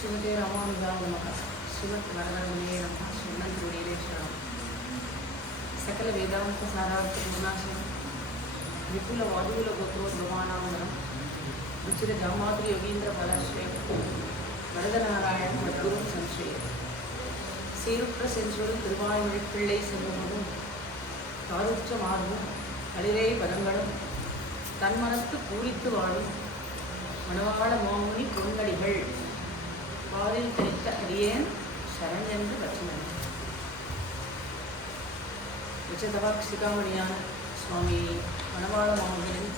ஸ்ரீமதே ராமானுஜாய நமः. ஸ்ரீமத் வரவரமுனியே நமः. ஸ்ரீமத் குருதேவேஸ்வரம். சகல வேதாந்த சாரார்த்த பூர்ணாசனம் விபுல வாதுகுல கோத்ரோத்பவானாமனம் ருச்சிர ஜாமாத்ரி யோகீந்திர பலாஸ்ரயம் வரதநாராயண மட்குரும் சம்ஸ்ரயம் சீருற்ற செஞ்சொல் திருவாய்மொழி பிள்ளை செல்வமும் காருற்ற மார்பும் களிரே பதங்களும் தன்மனத்து பூரித்து வாழும் மணவாள மாமுனி பொன்னடிகள் பாலில் தெரித்த அடியேன் சரண் என்று வச்சனன். உச்சதவாக்ஷிகாமணியான சுவாமி மணவாள மாமுனியின்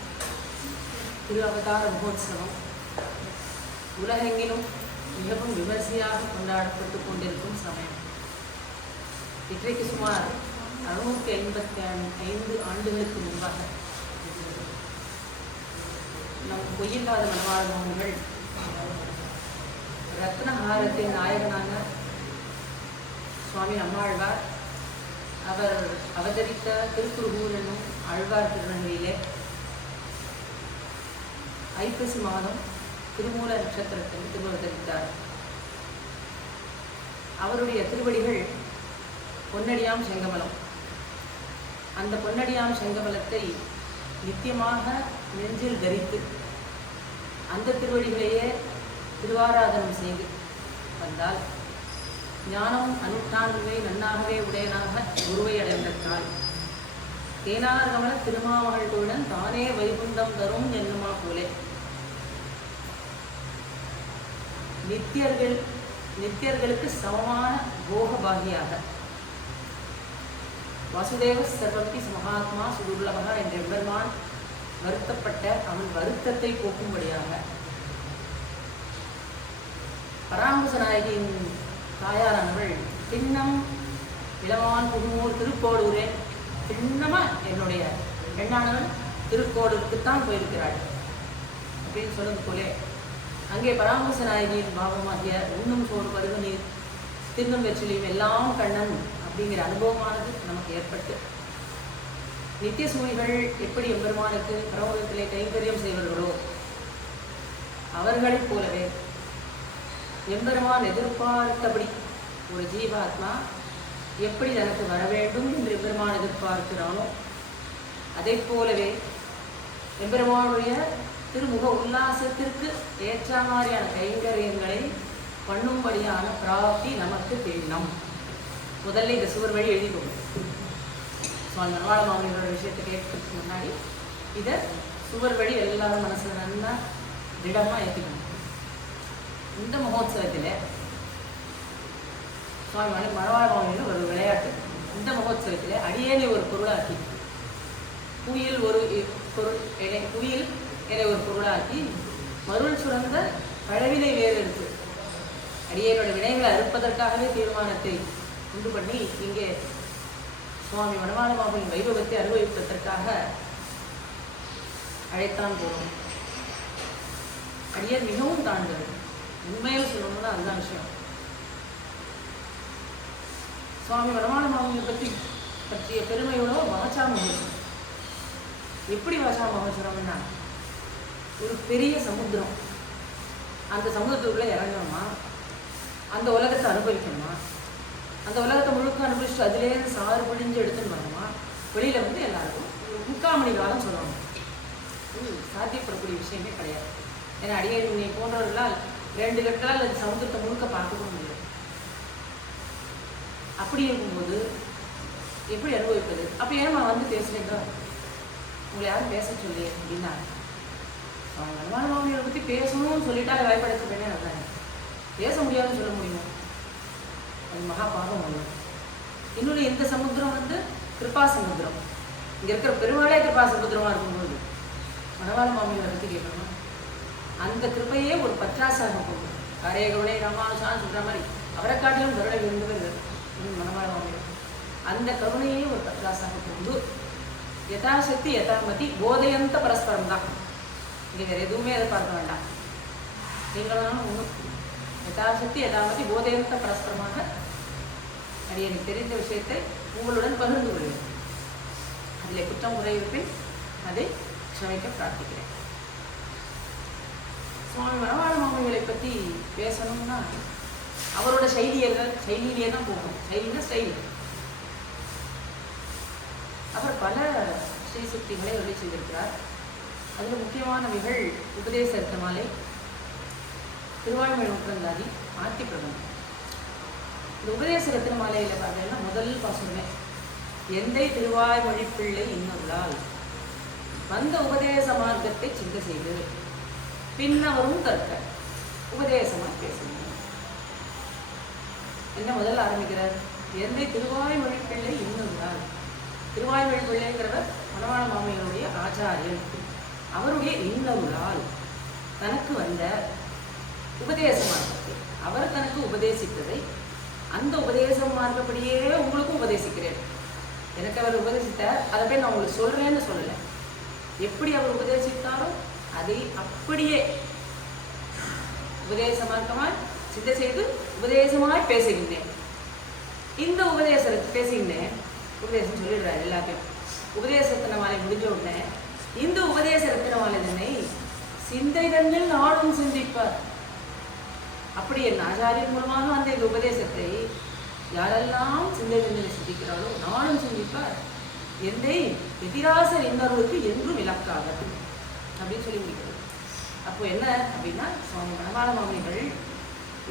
திரு அவதார மகோத்சவம் உலகெங்கிலும் மிகவும் விமர்சையாக கொண்டாடப்பட்டு கொண்டிருக்கும் சமயம். இன்றைக்கு சுமார் 685 ஆண்டுகளுக்கு முன்பாக நம் பொய்யில்லாத மணவாள மாமுனிகள் ரத்னஹாரத்தின் நாயகனான சுவாமி நம்மாழ்வார் அவர் அவதரித்த திருக்குறுகூர் என்னும் ஆழ்வார் திருநகரிலே ஐப்பசி மாதம் திருமூல நட்சத்திரத்தில் திருவதரித்தார். அவருடைய திருவடிகள் பொன்னடியாம் செங்கமலம். அந்த பொன்னடியாம் செங்கமலத்தை நித்தியமாக நெஞ்சில் தரித்து அந்த திருவடிகளையே திருவாராதனம் செய்து வந்தால் ஞானம் அனுஷ்டானங்களை நன்னாகவே உடையனாக குருவை அடைந்தால் தேனார் கமல திருமாமகளுடன் தானே வைகுண்டம் தரும் என்னுமா போலே நித்தியர்களுக்கு சமமான போகபாகியாக வாசுதேவ சர்வபதி மகாத்மா சுதுர்லபகா என்ற எம்பெருமான் வருத்தப்பட்ட அவன் வருத்தத்தை போக்கும்படியாக பராங்குச நாயகியின் தாயாரானவள் திண்ணம் இளவான் புகுமூர் திருக்கோடூரே திண்ணமா என்னுடைய பெண்ணானவள் திருக்கோடூருக்குத்தான் போயிருக்கிறாள் அப்படின்னு சொல்லுவது போலே அங்கே பராங்குச நாயகியின் பாவமாகிய உண்ணும் சோறு பருவ நீர் தின்னும் வெற்றிலையும் எல்லாம் கண்ணன் அப்படிங்கிற அனுபவமானது நமக்கு ஏற்பட்டு நித்திய சூரிகள் எப்படி எம்பெருமானுக்கு பரமபதத்திலே கைங்கரியம் செய்வார்களோ அவர்களைப் போலவே எம்பெருமான் எதிர்பார்த்தபடி ஒரு ஜீவாத்மா எப்படி தனக்கு வர வேண்டும் என்று எம்பெருமான் எதிர்பார்க்கிறானோ அதை போலவே எம்பெருமானுடைய திருமுக உல்லாசத்திற்கு ஏற்ற மாதிரியான கைங்கரியங்களை பண்ணும்படியான பிராப்தி நமக்கு தெரியும். முதல்ல இந்த சுவர் வழி எழுதிக்கோங்க. சுவாமி மணவாள மாமுனிகளோட விஷயத்தை கேட்கறதுக்கு முன்னாடி இதை சுவர் வழி எல்லாரும் மனசுல நல்லா திடமாக ஏற்றிக்கணும். இந்த மகோத்சவத்தில் சுவாமி மணவாள மாமுனிகள் ஒரு விளையாட்டு. இந்த மகோத்சவத்தில் அடியேனை ஒரு பொருளாக்கி குயில் என்னை ஒரு பொருளாக்கி மருள் சுரந்த பழவினை வேறு எடுத்து அடியேனோட வினைகளை அறுப்பதற்காகவே தீர்மானத்தை உண்டு பண்ணி இங்கே சுவாமி மணவாள மாமுனியின் வைபவத்தை அனுபவிப்பதற்காக அழைத்தான் போனோம். அடியேன் மிகவும் தாழ்ந்தது. உண்மையில் சொல்லணும்னா அதுதான் விஷயம். சுவாமி மணவாள மாமுனியை பற்றிய பெருமையோட வாசா மகோத்சவம். எப்படி வாசா மகோத்சவம்னா ஒரு பெரிய சமுத்திரம். அந்த சமுத்திரத்துக்குள்ளே இறங்கணுமா, அந்த உலகத்தை அனுபவிக்கணுமா, அந்த உலகத்தை முழுக்க அனுபவிச்சுட்டு அதுலேருந்து சாறு பிழிஞ்சு எடுத்துன்னு வரணுமா, வெளியில் வந்து எல்லாருக்கும் 3/4 மணி காலம் சொல்லணும். சாத்தியப்படக்கூடிய விஷயமே கிடையாது. ஏன்னா அடியை போன்றவர்களால் 2 கட்டலால் அது சமுத்திரத்தை முழுக்க பார்க்கக்கூட முடியாது. அப்படி இருக்கும்போது எப்படி அனுபவிப்பது? அப்போ ஏன்னா வந்து பேசுறீங்க, உங்களை யாரும் பேச சொல்லி அப்படின்னா மணவாள மாமுனிகளை பற்றி பேசணும்னு சொல்லிட்டா அதை வாய்ப்படைச்ச பெண்ணே நல்லா பேச முடியாதுன்னு சொல்ல முடியும். அது மகா பாவம் ஒன்று. இன்னொன்று இந்த சமுத்திரம் வந்து கிருபா சமுத்திரம். இங்கே இருக்கிற பெருமாளே கிருபா சமுத்திரமாக இருக்கும்போது மணவாள மாமுனிகளை பற்றி கேட்கணும். அந்த கிருப்பையே ஒரு பற்றாசாக போகும். ஹரே கருணை ராமானுசான்னு சொல்கிற மாதிரி அவரை காட்டிலும் கருணை விரும்புகிறது மணவாள மாமுனிகள். அந்த கருணையே ஒரு பற்றாசாக போகுது. யதாசக்தி யதாமதி போதையந்த பரஸ்பரம் தான். இங்கே வேறு எதுவுமே எதிர்பார்க்க வேண்டாம். நீங்களும் ஒன்று யதாசக்தி யதாமதி போதையந்த பரஸ்பரமாக அது எனக்கு தெரிந்த விஷயத்தை உங்களுடன் பகிர்ந்து கொள்வேன். அதில் குற்றம் குறை இருப்பின் அதை க்ஷமிக்க பிரார்த்திக்கிறேன். சுவாமி மணவாள மாமுனிகளை பற்றி பேசணும்னா அவரோட சைலியிலே தான் போகணும். சைலினா ஸ்டைல். அவர் பல ஸ்ரீசுக்திகளை அருளி செய்திருக்கிறார். அதில் முக்கியமானவைகள் உபதேச ரத்னமாலை, திருவாய்மொழி நூற்றந்தாதி, ஆர்த்தி பிரபந்தம். இந்த உபதேச ரத்னமாலையில் பார்த்தீங்கன்னா முதல் பாசுரமே எந்தை திருவாய்மொழி பிள்ளை இன்னொருளால் வந்த உபதேச மார்க்கத்தை சிந்த செய்து பின்னவரும் கற்க உபதேசமாக பேசணும். என்ன முதல்ல ஆரம்பிக்கிறார்? எந்தை திருவாய்மொழி பிள்ளை இன்னொருளால். திருவாய்மொழி பிள்ளைங்கிறவர் மணவாள மாமியருடைய ஆச்சாரியன். அவருடைய இன்னொருளால் தனக்கு வந்த உபதேச மார்க்கத்தை, அவர் தனக்கு உபதேசித்ததை அந்த உபதேச மார்க்கப்படியே உங்களுக்கும் உபதேசிக்கிறேன். எனக்கு அவர் உபதேசித்தார், அதை போய் நான் உங்களுக்கு சொல்கிறேன்னு சொல்லலை. எப்படி அவர் உபதேசித்தாரோ அதை அப்படியே உபதேச மார்க்கமாய் சித்த செய்து உபதேசமாய் பேசுகின்றேன். இந்த உபதேசத்தை பேசுகின்றேன். உபதேசம் சொல்லிடுறாரு எல்லாத்தையும். உபதேச ரத்தினமாலை முடிஞ்ச உடனே இந்த உபதேச ரத்தினமாலை தன்னை சிந்தை தன்னில் நாடும் சிந்திப்பார். அப்படி என் ஆச்சாரியன் மூலமாக அந்த இந்த உபதேசத்தை யாரெல்லாம் சிந்தை தன்னில் சிந்திக்கிறாரோ நானும் சிந்திப்பார். எந்தை எதிராசர் இன்னொருவருக்கு என்றும் இலக்காகட்டும் அப்படின்னு சொல்லி முடிக்கிறது. அப்போ என்ன அப்படின்னா, சுவாமி மணவாள மாமிகள்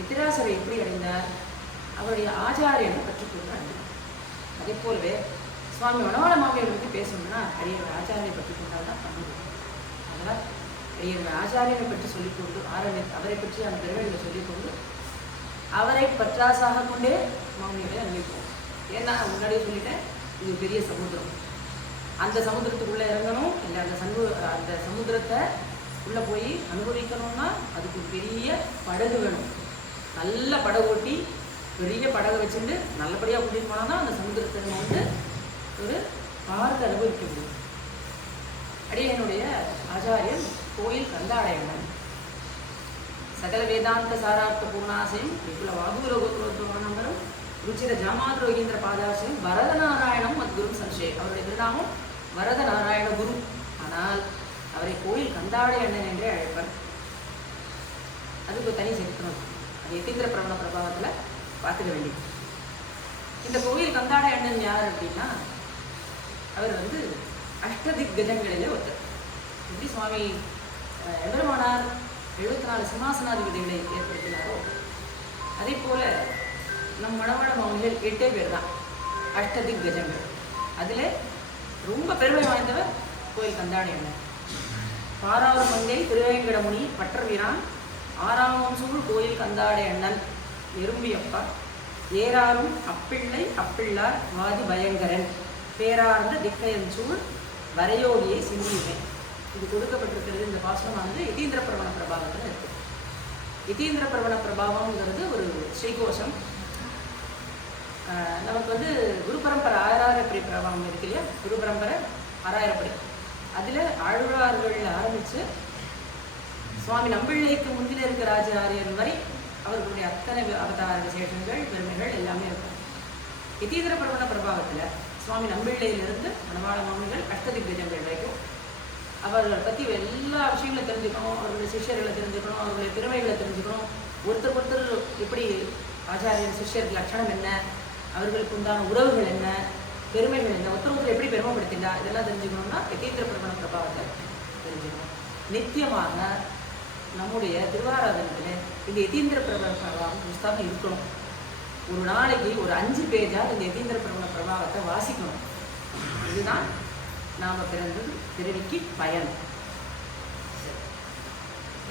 எதிராசரை எப்படி அடைந்தார்? அவருடைய ஆச்சாரியனை கற்றுக்கொண்டார். அதே போலவே சுவாமி மணவாள மாமியை பற்றி பேசணும்னா அடியவர் ஆச்சாரியனை பற்றி கொண்டால் தான் பண்ண முடியும். அதனால் அடியவர் ஆச்சாரியனை பற்றி சொல்லிக்கொண்டு அவரை பற்றி அந்த பெருமைகளை சொல்லிக்கொண்டு அவரை பற்றாசாக கொண்டே மாமியரை அனுப்பிப்போம். ஏன்னா முன்னாடியே சொல்லிட்டேன், இது பெரிய சமுத்திரம். அந்த சமுத்திரத்துக்குள்ளே இறங்கணும், இல்லை அந்த சமுத்திரத்தை உள்ளே போய் அனுபவிக்கணும்னா அதுக்கு பெரிய படகு வேணும். நல்ல படகு ஓட்டி பெரிய படகை வச்சுட்டு நல்லபடியாக கூட்டிகிட்டு போனால் தான் அந்த சமுத்திரத்தை நம்ம ஒரு பார்த்து அனுபவிக்க முடியும். அடியனுடைய ஆச்சாரியன் கோயில் கந்தாடையண்ணன். சகல வேதாந்த சாரார்த்த பூர்ணாசையும் விபுல வாகுலோகோத்ரோத்வரம் ருச்சிர ஜாமாத்ரோகேந்திர பாதாசையும் வரதநாராயணம் மத்குரு சம்சயம். அவருடைய திருநாமம் வரதநாராயண குரு. ஆனால் அவரை கோயில் கந்தாடை அண்ணன் என்றே அழைப்பர். அதுக்கு தனி சரித்திரம். அது யதீந்திர பிரபண பிரபாவத்தில் பார்த்துக்க வேண்டியது. இந்த கோயில் கந்தாடை அண்ணன் யார் அப்படின்னா, அவர் அஷ்டதிக் கஜங்களிலே ஒருத்தர். எப்படி சுவாமி எம்பெருமானார் 74 சிம்மாசனாதிபதிகளை ஏற்படுத்தினாரோ அதே போல நம் மணவாள மாமிகள் 8 பேர் தான் அஷ்டதிக் கஜங்கள். அதில் ரொம்ப பெருமை வாய்ந்தவர் கோயில் கந்தாடை அண்ணன். பாராவூர் மங்கை திருவேங்கடமுனி பற்றவீரான் 6ஆம் சூழ் கோயில் கந்தாடை அண்ணன் எறும்பியப்பா ஏறாரும் அப்பிள்ளை அப்பிள்ளார் வாதி பயங்கரன் பேரார்ந்த திக்கையன் சூழ் வரையோகியை சிந்தியுமே. இது கொடுக்கப்பட்டிருக்கிறது. இந்த பாசனமானது யதீந்திர பிரபண பிரபாவத்தில் இருக்கு. யதீந்திர பிரபண பிரபாவம்ங்கிறது ஒரு ஸ்ரீகோஷம். நமக்கு குரு பரம்பரை 6000 பிரபாவம் இருக்கு இல்லையா? குரு பரம்பரை 6000 அதில் ஆழ்வார்கள் ஆரம்பித்து சுவாமி நம்பிள்ளைக்கு முந்தில இருக்கிற ஆச்சாரியன் வரை அவர்களுடைய அத்தனை அவதார விசேஷங்கள் பெருமைகள் எல்லாமே இருக்கும். யதீந்திர பிரபண பிரபாவத்தில் சுவாமி நம்பிள்ளையிலிருந்து மணவாள மாமிகள் அஷ்டதிக்கஜங்கள் வரைக்கும் அவர்களை பற்றி எல்லா விஷயங்களும் தெரிஞ்சுக்கணும். அவர்களுடைய சிஷ்யர்களை தெரிஞ்சுக்கணும், அவர்களுடைய பெருமைகளை தெரிஞ்சுக்கணும். ஒருத்தர் எப்படி ஆச்சாரியன் சிஷ்யர் லட்சணம் என்ன, அவர்களுக்கு உண்டான உறவுகள் என்ன, பெருமைகள் என்ன, ஒருத்தர் எப்படி பெருமைப்படுத்தினா, இதெல்லாம் தெரிஞ்சுக்கணும்னா யதீந்திர பிரபண பிரபாவத்தை தெரிஞ்சுக்கணும். நித்தியமாக நம்முடைய திருவாராதனத்தில் இந்த யதீந்திர பிரபண பிரபாவம் புஸ்தகம் இருக்கணும். ஒரு நாளைக்கு ஒரு 5 பேஜாக இந்த யதீந்திர பிரபண பிரபாவத்தை வாசிக்கணும். இதுதான் நாம் பிறந்தது பிறவிக்கு பயன்.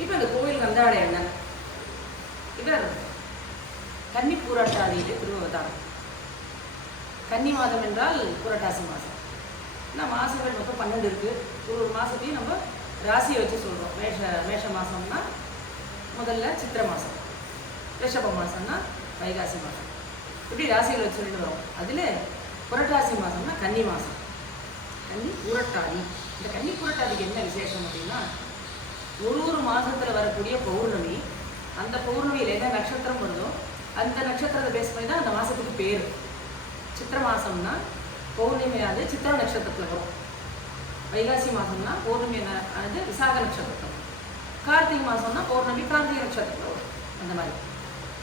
இப்போ இந்த கோயில் கந்தாடை அண்ணன் இவர் கன்னி பூராட்டாதியிலே திருவவதாரம். கன்னி மாதம் என்றால் புரட்டாசி மாதம். ஆனால் மாதங்கள் மொத்தம் 12 இருக்குது. ஒரு மாதத்தையும் நம்ம ராசியை வச்சு சொல்கிறோம். மேஷ மாதம்னா முதல்ல சித்திரை மாதம், ரிஷப மாதம்னா வைகாசி மாதம், இப்படி ராசியில் வச்சு சொல்லிட்டு வரோம். அதில் புரட்டாசி மாதம்னா கன்னி மாதம், கன்னி புரட்டாதி. இந்த கன்னி புரட்டாதிக்கு என்ன விசேஷம் அப்படின்னா, ஒரு மாதத்தில் வரக்கூடிய பௌர்ணமி, அந்த பௌர்ணமியில் என்ன நட்சத்திரம் வருதோ அந்த நட்சத்திரத்தை பேஸ் பண்ணி தான் அந்த மாதத்துக்கு பேர். சித்திர மாதம்னா பௌர்ணமியானது சித்திர நட்சத்திரத்தில் வரும். வைகாசி மாதம்னா பௌர்ணமி ஆனது விசாக நட்சத்திரம். கார்த்திகை மாதம்னா பௌர்ணமி கார்த்திகை நட்சத்திரத்தில் வரும் அந்த மாதிரி.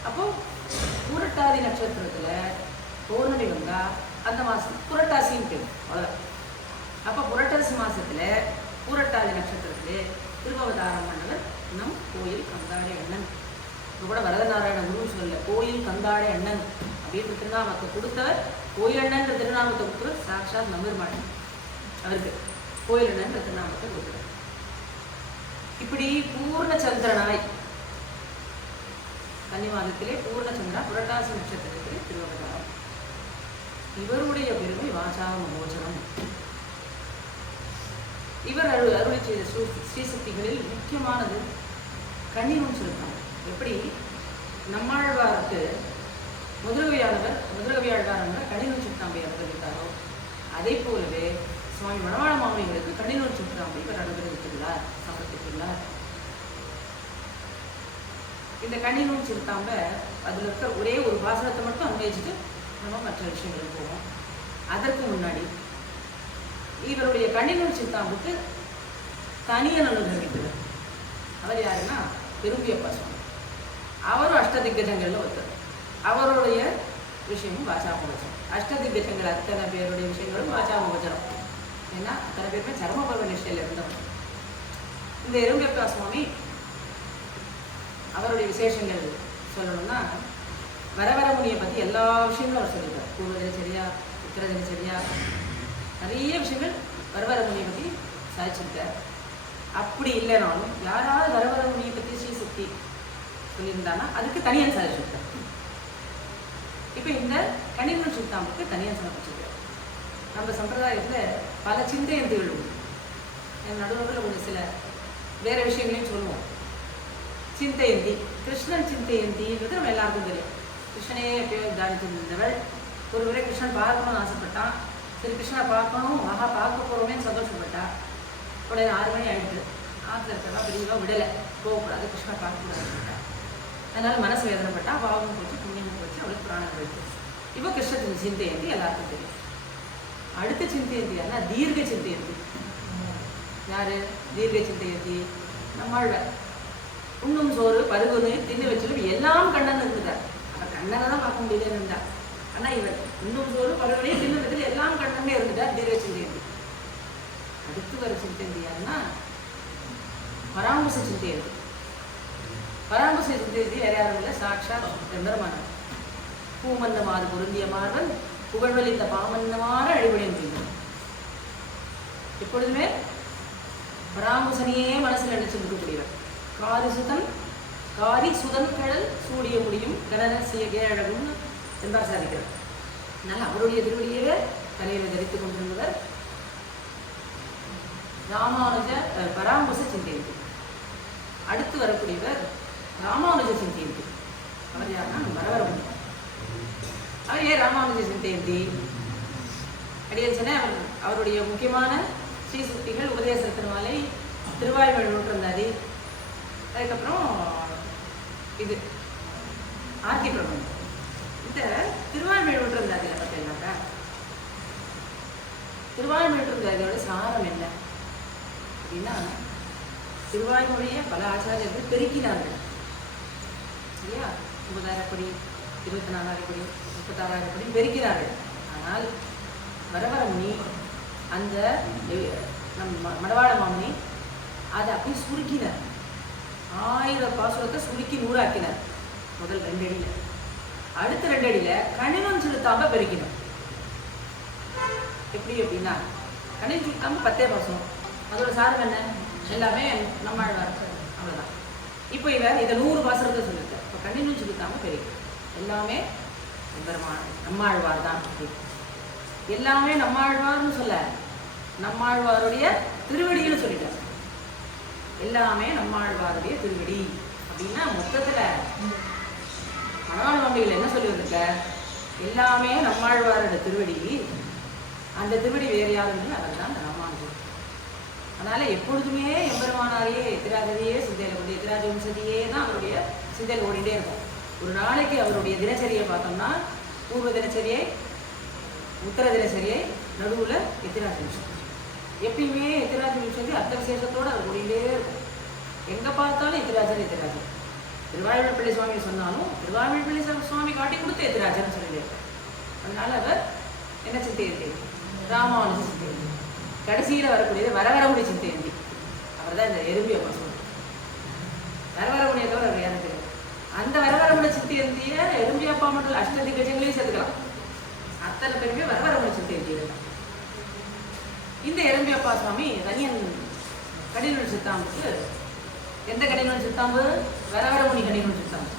அப்போது புரட்டாதி நட்சத்திரத்தில் பௌர்ணமி வந்தால் அந்த மாதம் புரட்டாசின்னு பேர், அவ்வளோதான். அப்போ புரட்டாசி மாதத்தில் புரட்டாதி நட்சத்திரத்திலே திருவவதாரம் பண்ணவர் நம் கோயில் கந்தாடை அண்ணன். இப்போ கூட வரதநாராயண குரு சொல்ல கோயில் கந்தாடை அண்ணன் அப்படின்னு திருநாமத்தை கொடுத்தவர், கோயில் அண்ணன்ற திருநாமத்தை கொடுத்தவர் சாட்சாத் நம்பெருமாள். அவருக்கு கோயில் அண்ணன்ற திருநாமத்தை கொடுத்தவர். இப்படி பூர்ண சந்திரனாய் கன்னி மாதத்திலே பூர்ணச்சந்திரா புரட்டாசி நட்சத்திரத்திலே திருவவதாரம். இவருடைய பெருமை வாசா மகோச்சரம். இவர் அருளை செய்த ஸ்ரீசக்திகளில் முக்கியமானது கண்ணீரும் செலுத்தம். எப்படி நம்மாழ்வாருக்கு முதலகவியாழ்வார் கண்ணீரும் சித்தாம்பை அனுபவித்தாரோ அதே போலவே சுவாமி மணவாள மாமனிகளுக்கு கண்ணீரும் சித்தாம்பை இவர் அனுபவித்துள்ளார், சமர்ப்பித்துள்ளார். இந்த கண்ணீரும் சிறுத்தாம்ப அதில் இருக்கிற ஒரே ஒரு வாசகத்தை மட்டும் அன்வயிச்சுட்டு நம்ம மற்ற விஷயங்களுக்கு போவோம். அதற்கு முன்னாடி இவருடைய கண்ணீரும் சிறுத்தாம்புக்கு தனியன் அனுகிரகிக்கிறார். அவர் யாருன்னா பெரும்பியப்பா சுவாமி. அவரும் அஷ்டதிக்கஜங்களில் ஒருத்தர். அவருடைய விஷயமும் வாசாமோச்சரம். அஷ்டதிக்கஜங்கள் அத்தனை பேருடைய விஷயங்களும் வாசாமோச்சரம். ஏன்னா அத்தனை பேருமே சர்மபவ நிஷ்டையில் இருந்தவர். இந்த எறும்பியப்பா சுவாமி அவருடைய விசேஷங்கள் சொல்லணும்னா வரவர முனியை பற்றி எல்லா விஷயங்களும் அவர் சொல்லியிருக்கார். பூர்வ தினச்சரியா, உத்தர தினச்சரியா, நிறைய விஷயங்கள் வரவர முனியை பற்றி சாதிச்சிருக்கார். அப்படி இல்லைனாலும் யாராவது வரவர முனியை பற்றி ஸ்ரீசக்தி சொல்லியிருந்தாங்கன்னா அதுக்கு தனியாக சாதிச்சிருக்கார். இப்போ இந்த கணிதம் சுத்தாம்புக்கு தனியாக சமர்ப்பிச்சிருக்கார். நம்ம சம்பிரதாயத்தில் பல சிந்தையந்திகள் உண்டு. நடுவில் ஒரு சில வேறு விஷயங்களையும் சொல்லுவோம். சிந்தையந்தி, கிருஷ்ணன் சிந்தையந்தின்றது நம்ம எல்லாருக்கும் தெரியும். கிருஷ்ணனே எப்பயோ தானித்திருந்தவள். ஒரு முறை கிருஷ்ணன் பார்க்கணும்னு ஆசைப்பட்டான். சரி கிருஷ்ணனை பார்க்கணும், பார்க்க போகிறோமேன்னு சந்தோஷப்பட்டா. உடனே 6 மணி ஆகிடுது. ஆற்றுல இருக்கிறதா பெரியவா விடலை, போகக்கூடாது, கிருஷ்ணனை பார்க்கக்கூடாதுன்னு சொல்லிட்டா. அதனால மனசு வேதனைப்பட்டா. பாவம் போச்சு, புண்ணியம் போச்சு, அவளுக்கு புராணம் போயிடுச்சு. இப்போ கிருஷ்ணத்தின் சிந்தையந்தி எல்லாருக்கும் தெரியும். அடுத்த சிந்தையந்தி யாருன்னா தீர்க்க சிந்தையந்தி. யாரு தீர்க்க சிந்தையந்தி? நம்மாழ்வார். உண்ணும் சோறு பருகுன்னு தின்னு வச்சுட்டு எல்லாம் கண்ணன் இருந்துட்டார். அவர் கண்ணனை தான் பார்க்க முடியலன்னு இருந்தார். ஆனால் இவர் உண்ணும் சோறு பருகுனே தின்னு வச்சுட்டு எல்லாம் கண்ணனே இருந்துட்டார். தீர்க்க சிந்தையந்தி. அடுத்து வர சிந்தையந்தி யாருன்னா பராமரிச சிந்தையந்தி. பராமரிச சிந்தையந்தி வேற யாரும் இல்லை, சாட்சாத் பெருமானார். பூமந்த மாறு பொருந்திய மார்பன் புகழ்வல் இந்த பாமந்தமான அடிபடியும் செய்தார். எப்பொழுதுமே பராமரிசனையே மனசில் நினைச்சிருக்கக்கூடியவர். காரி சுதன் கடல் சூடிய முடியும் கணன செய்ய கேழகும் என்பார் சாதிக்கிறார். அதனால் அவருடைய திருவடியே தலையில் தரித்துக் கொண்டிருந்தவர் ராமானுஜ பராமரிச சிந்தையந்தி. அடுத்து வரக்கூடியவர் ராமானுஜ சிந்தையந்தி. அவர் யாருன்னா வரவர முடியும். அவர் ஏன் ராமானுஜ சிந்தையந்தி அடியன் சொன்ன அவருடைய முக்கியமான ஸ்ரீசக்திகள் உபதேச திருமாலை, திருவாய்மொழி நூற்றந்தாதி, அதுக்கப்புறம் இது ஆர்த்தி பிரபந்தம். இந்த திருவாய்மொழி நூற்றந்தாதியில் பார்த்தீங்கன்னாக்கா திருவாய்மொழி நூற்றந்தாதியோட சாரம் என்ன அப்படின்னா, திருவாய்மொழியை பல ஆச்சாரியர்கள் பெருக்கினார்கள் இல்லையா. 30,000 படி, 24,000 படி, 36,000 படி பெருக்கிறார்கள். ஆனால் வரவர முனி அந்த நம் மணவாள மாமனி அதை அப்படி சுருக்கினார். 1000 பாசுரத்தை சுருக்கி 100 ஆக்கினார். முதல் 2 அடியில். அடுத்த 2 அடியில் கணினம் செலுத்தாம பெருக்கினார். எப்படி அப்படின்னா கணினம் செலுத்தாம 10 பாசுரம். அதோட சாரம் என்ன? எல்லாமே நம்மாழ்வார், அவ்வளோதான். இப்போ இவர் இதை 100 பாசுரத்தை சொல்லியிருக்கார். இப்போ கணினம் செலுத்தாம பெருக்கி எல்லாமே நம்மாழ்வார் தான். எல்லாமே நம்மாழ்வார்னு சொல்ல, நம்மாழ்வாருடைய திருவடின்னு சொல்லிட்டார். எல்லாமே நம்மாழ்வாருடைய திருவடி அப்படின்னா மொத்தத்தில் மணவாள மாமனிகள் என்ன சொல்லி வந்திருக்க? எல்லாமே நம்மாழ்வாரோட திருவடி. அந்த திருவடி வேறு யாருன்னு அவர் தான் ராமானுஜர். அதனால் எப்பொழுதுமே எம்பெருமானாரையே எத்திராஜதையே சிந்தையில் கொண்டு எத்திராஜ வம்சதியே தான் அவருடைய சிந்தையில் ஓடிட்டே இருக்கும். ஒரு நாளைக்கு அவருடைய தினச்சரியை பார்த்தோம்னா பூர்வ தினச்சரியை, உத்தர தினச்சரியை, நடுவில் எத்திராஜ வம்சம். எப்பயுமே எத்திராஜ வம்சதி அர்த்த விசேஷத்தோடு அவர் ஓடிட்டே இருக்கும். எங்கே பார்த்தாலும் கொடுத்தாரு எத்திராஜர். திருவாயூர் பிள்ளை சுவாமி சொன்னாலும் திருவாயூர் பிள்ளை சுவாமி காட்டி கொடுத்து எத்திராஜர்னு சொல்லியிருக்காரு. அதனால அவர் என்ன சிந்தையந்தி? ராமானுஜ சிந்தையந்தி. கடைசியில் வரக்கூடியது வரவரமுடி சிந்தையந்தி. அவர் தான் இந்த எறும்பி அம்மா சொல்றாரு. வரவரமுடியை தவிர அவர் யாரும் தெரியாது. அந்த வரவரமுடி சிந்தையந்தியை எறும்பி அப்பா மட்டும் அஷ்டதி கஜங்களையும் சேர்த்துக்கலாம். அத்தனை பேருமே வரவரமுடி சிந்தையந்தி தான். இந்த எறும்பி அப்பா சுவாமி தனியன் கடினூல் சித்தாம்புக்கு, எந்த கடினூல் சித்தாம்பு? வரவரமுனி கடினூல் சித்தாம்பு.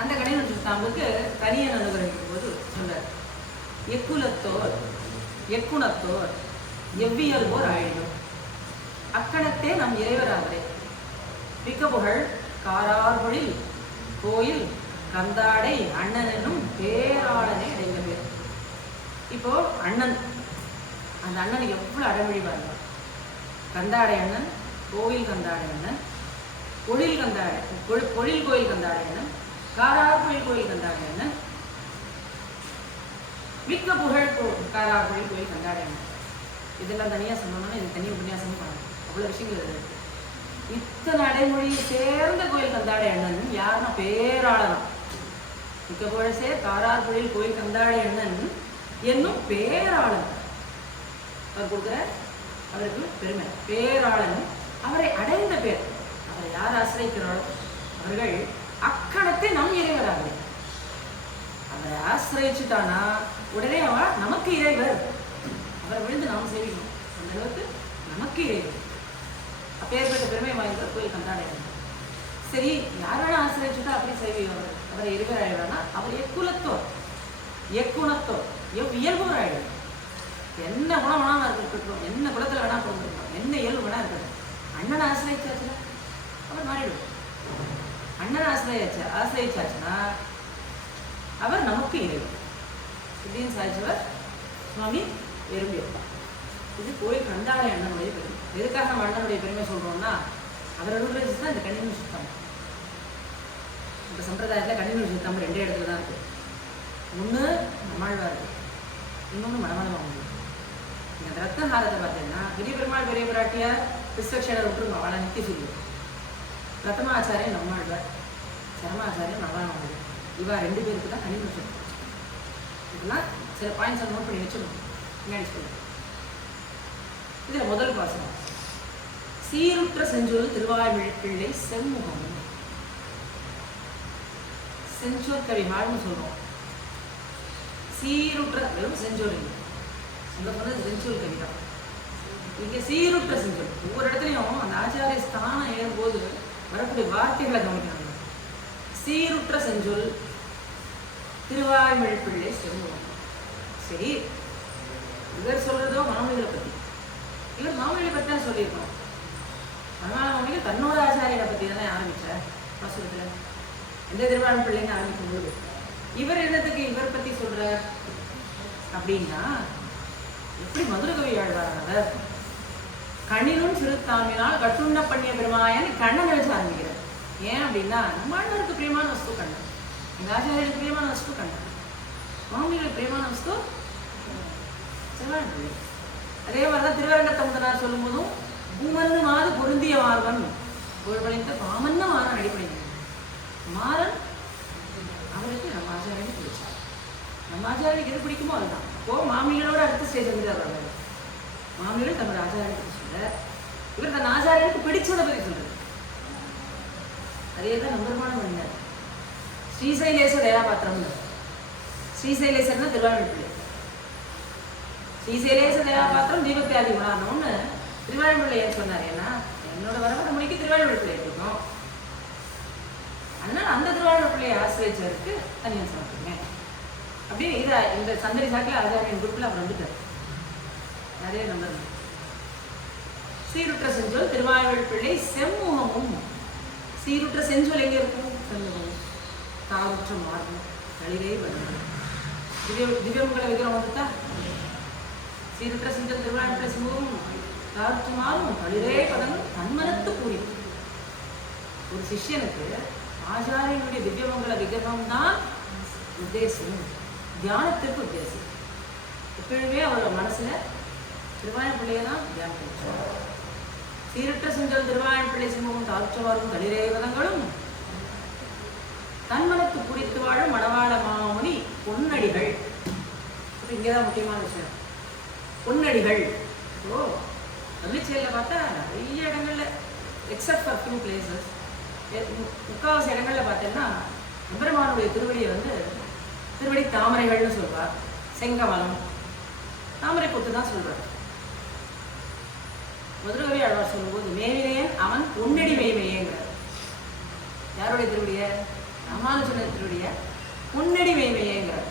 அந்த கடினூல் சித்தாம்புக்கு தனியன் அனுகிரகிக்கும் போது சொன்னார், எக்குலத்தோர் எக்குணத்தோர் எவ்வியல்வோர் ஆயிடும் அக்கணத்தே நம் இறைவராவரே மிக்க புகழ் காரார்பொழில் கோயில் கந்தாடை அண்ணன் என்னும் பேராளனே அடைந்த பேர். இப்போ அண்ணன், அந்த அண்ணனுக்கு எவ்வளவு அடமொழி பாருங்க. கந்தாடை அண்ணன், கோயில் கந்தாடை அண்ணன், பொழில் கந்தாடை பொழில் கோயில் கந்தாடை அண்ணன், காரார்பொழில் கோயில் கந்தாடை அண்ணன், மிக்க புகழ் காரார்பொழில் கோயில் கந்தாடை அண்ணன். இதெல்லாம் தனியாக சொன்னோம்னா இது தனி உபன்யாசமும் பண்ணணும். அவ்வளோ விஷயங்கள் இருக்கு. இத்தனை அடைமொழியை சேர்ந்த கோயில் கந்தாடை அண்ணன் யாருன்னா பேராளனம். மிக்க புகழசே காரார்பொழில் கோயில் கந்தாடை அண்ணன் என்னும் பேராளன். அவர் கொடுக்குற அவருக்கு பெருமை. பேராளன் அவரை அடைந்த பேர். அவரை யார் ஆசிரியக்கிறாரோ அவர்கள் அக்கணத்தை நம் இறைவராக. அவரை ஆசிரிச்சுட்டானா உடனே அவ நமக்கு இறைவர். அவரை விழுந்து நாம் சேவிக்கணும். அந்த அளவுக்கு நமக்கு இறைவர். அப்பேற்பட்ட பெருமை வாய்ந்த கோயில் கந்தாடை. சரி, யார் வேணா ஆசிரியச்சுட்டா அப்படி செய்வோம். அவரை இறைவர் ஆயிடுவானா அவர் எக்குலத்தோர் எக்குணத்தோர் இயல்போர் ஆயிடும். என்ன குணம் வேணாம இருக்கட்டும், என்ன குலத்துல வேணா பிறந்திருக்கோம், என்ன இயல்பு வேணா இருக்கட்டும், அண்ணனை ஆசிரியாச்சுன்னா அவர் மாறிடும். அண்ணன் ஆசிரியாச்சுன்னா அவர் நமக்கு இறைவர். இப்படின்னு சாதிச்சவர் சுவாமி எறும்பியப்பா. இது கோயில் கந்தாடை அண்ணனுடைய பெருமை. எதுக்காக நம்ம அண்ணனுடைய பெருமை சொல்றோம்னா அவர் அனுகிரகிச்சு தான் இந்த கன்னிமூல் சித்தம். இந்த சம்பிரதாயத்தில் கன்னிமூல் சித்தம் ரெண்டே இடத்துல தான் இருக்கு. ஒன்று நம்மாழ்வார் இருக்கு, இன்னொன்று மணமணமாகும். இந்த ரத்னஹாரத்தை பார்த்தீங்கன்னா பெரிய பெருமாள் பெரிய பிராட்டியார் விஸ்வக்ஷேனர் விட்டுருங்க, அவளை நித்தி சொல்லி பிரதமாச்சாரியன் நம்மாழ்வார், சரமாச்சாரியன் மணமணமாகும். இவா ரெண்டு பேருக்கு தான் கன்னிமூல் சித்தம். இதெல்லாம் சில பாயிண்ட்ஸ் நோட் பண்ணி வச்சுக்கணும். பின்னாடி சொல்லுங்க. இதில் முதல் பாசனம், சீருற்ற செஞ்சொல் திருவாய்மொழிப்பிள்ளை செம்முகம். செஞ்சொல் கவிமாள்னு சொல்றோம். சீருற்ற வெறும் செஞ்சொல் இல்லை, அந்த சொன்னது செஞ்சொல் கவிதான். இங்கே சீருற்ற செஞ்சொல். ஒவ்வொரு இடத்துலையும் அந்த ஆச்சாரிய ஸ்தானம் ஏறும்போது வரக்கூடிய வார்த்தைகளை கவனிக்கணும். சீருற்ற செஞ்சொல் திருவாய்மொழிப்பிள்ளை செம்முகம். சரி, இவர் சொல்றதோ மாமனிகளை பற்றி. இவர் மாமனிகளை பற்றி தான் சொல்லியிருக்கோம். அதனால மாமனிகள் தன்னோட ஆச்சாரியரை பற்றி தானே ஆரம்பிச்சார் பாசுரத்தில். எந்த திருவாய்மொழிப்பிள்ளைன்னு ஆரம்பிக்கும் போது இவர் என்னத்துக்கு இவர் பற்றி சொல்றார் அப்படின்னா, எப்படி மதுரகவி ஆழ்வார் கண்ணினும் சிறுத்தாமினால் கட்டுண்ட பண்ணிய பெருமாயன் கண்ணன் வச்சு ஆரம்பிக்கிறார். ஏன் அப்படின்னா, நம்ம ஆழ்வாருக்கு பிரியமான வஸ்து கண்ணன், எங்க ஆச்சாரியருக்கு பிரியமான வஸ்து கண்ணன், மாமனிகளுக்கு பிரியமான வஸ்து திருவாய்மொழி. அதே மாதிரிதான் திருவரங்கத்தமுதனார் சொல்லும் போதும் பூமன்னு மாறு பொருந்திய மார்பன் புகழ்வளைந்த பாமன்ன மாறன் அடிப்படைங்க. மாறன் அவருக்கு நம்ம ஆச்சாரியனுக்கு பிடிச்சார். நம்ம ஆச்சாரியனுக்கு எது பிடிக்குமோ அதுதான். இப்போ மாமிகளோட அடுத்த ஸ்டேஜ் வந்து அவர் மாமிகள் தன்னோட ஆச்சாரியனுக்கு சொல்ற, இவர் தன் ஆச்சாரியனுக்கு பிடிச்சதை பற்றி சொல்றாரு. அதே தான் நம்பருமான மன்னர் ஸ்ரீசைலேச தயாபாத்திரம். ஸ்ரீசைலேசர்னா திருவாய்மொழிப்பிள்ளை. ஸ்ரீசைலேச தயாபாத்திரம் தீபத்தியாதி குணானம்னு திருவாய்மொழிப்பிள்ளை ஏன் சொன்னார்? ஏன்னா என்னோட வரவரமுறைக்கு திருவாய்மொழிப்பிள்ளை பிடிக்கும். அதனால அந்த திருவாய்மொழிப்பிள்ளையை ஆசிரியச்சவருக்கு தனியாக சமைப்பீங்க அப்படின்னு இதை இந்த சந்தடி சாக்கில் ஆச்சாரியன் குரூப்பில் அவர் வந்துட்டார். நிறைய நம்பர். சீருற்ற செஞ்சொல் திருவாய்மொழிப்பிள்ளை செம்முகமும். சீருற்ற செஞ்சொல் எங்கே இருக்கும்? செம்முகம். தாவுற்ற மார்பும் களிரே வரும். திவ்யமங்கல விக்கிரம் வந்துட்டா சீருற்ற செஞ்சொல் திருவாய்மொழிப்பிள்ளை செம்முகமும் தாவுற்ற மார்பும் களிரே பதங்களும் தன்மனத்து கூறி. ஒரு சிஷ்யனுக்கு ஆச்சாரியனுடைய திவ்யமங்கல விக்கிரகம் தான் உத்தேசம், தியானத்திற்கு உத்தேசம். எப்பொழுதுமே அவரோட மனசுல திருவாய்மொழியை தான் தியானம். சீரற்ற செஞ்சல் திருவாயன் பிள்ளை சிம்மமும் தாழ்ச்சவாரும் தளிரேவதங்களும் தன்மனத்து குறித்து வாழும் மணவாள மாமுனி பொன்னடிகள். இங்கேதான் முக்கியமான விஷயம், பொன்னடிகள். ஓ தமிழ்ச்சேரியில் பார்த்தா நிறைய இடங்கள்ல எக்ஸப்ட் ஃபார் ஃபியூ பிளேசஸ், முக்கால்வாசி இடங்கள்ல பார்த்தீங்கன்னா எம்பெருமானுடைய திருவடியை திருவடி தாமரைகள்னு சொல்வார், செங்கமலம் தாமரை கொத்து தான் சொல்றார். மதுரகவி ஆழ்வார் சொல்லும்போது மேவினையன் அவன் பொன்னடி மெய்மையேங்கிறார். யாருடைய திருவடிய? ராமானுஜன திருவடிய பொன்னடி மெய்மையேங்கிறார்.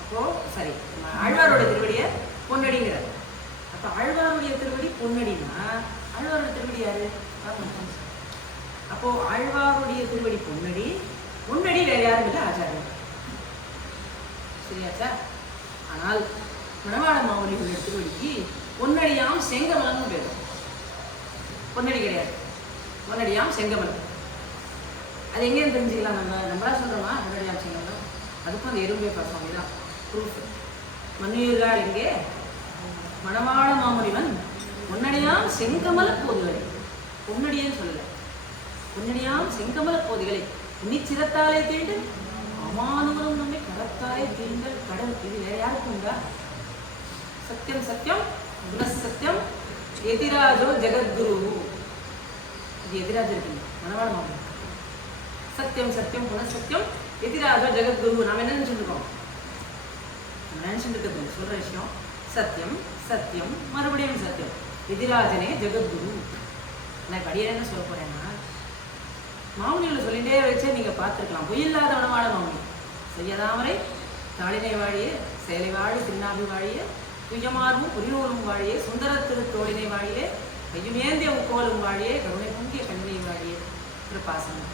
அப்போ சரி, ஆழ்வாருடைய திருவடிய பொன்னடிங்கிறார். அப்போ ஆழ்வாருடைய திருவடி பொன்னடினா ஆழ்வாருடைய திருவடி யாரு? அப்போ ஆழ்வாருடைய திருவடி பொன்னடி, பொன்னடி வேற யாரும் இல்லை, ஆச்சாரியன். சரியாச்சா? ஆனால் மணவாள மாமுனிகளுடைய திருவடிக்கு பொன்னடியாம் செங்கமலம்னு பேர். பொன்னடி கிடையாது, பொன்னடியாம் செங்கமலம். அது எங்கேன்னு தெரிஞ்சுக்கலாம்? நம்மளா சொல்கிறோமா பொன்னடியாம் செங்கமலம்? அதுக்கும் அந்த எறும்பே சுவாமி தான் ப்ரூஃப். மன்னியூர்கள் எங்கே? மணவாள மாமுனிவன் பொன்னடியாம் செங்கமல போதுகளை, பொன்னடியன்னு சொல்லலை, பொன்னடியாம் செங்கமல போதுகளை உன்னிச்சிரத்தாலே தீண்டு அமானுவரும் நம்மை கரத்தாலே தீண்டல் கடல். இது வேற யாருக்கும் உண்டா? சத்தியம் சத்தியம் குணசத்தியம் எதிராஜோ ஜெகத்குரு. இது எதிராஜ் இருக்குங்க மணவாள மாமுனி. சத்தியம் சத்தியம் குணசத்தியம் எதிராஜோ ஜெகத்குரு. நாம் என்ன நினைச்சுட்டு இருக்கோம்? நினைச்சுட்டு இருக்கிறது சொல்ற விஷயம் சத்தியம் சத்தியம் மறுபடியும் சத்தியம், எதிராஜனே ஜெகத்குரு. நான் அடியே என்ன சொல்ல போறேன்னா, மாமுனிகளை சொல்லிட்டே வச்சே நீங்க பார்த்துருக்கலாம். பொய்யில்லாத மணவாள மாமுனி செய்யதாமரை தாளினை வாழியே சேலை வாழி திருநாபி வாழியே துய்யமார்வும் புரிநூலும் வாழியே சுந்தர திருத்தோழினை வாழியே கையுமேந்திய உக்கோலும் வாழியே கருணை பொங்கிய கண்ணினை வாழியே திருப்பாசனம்.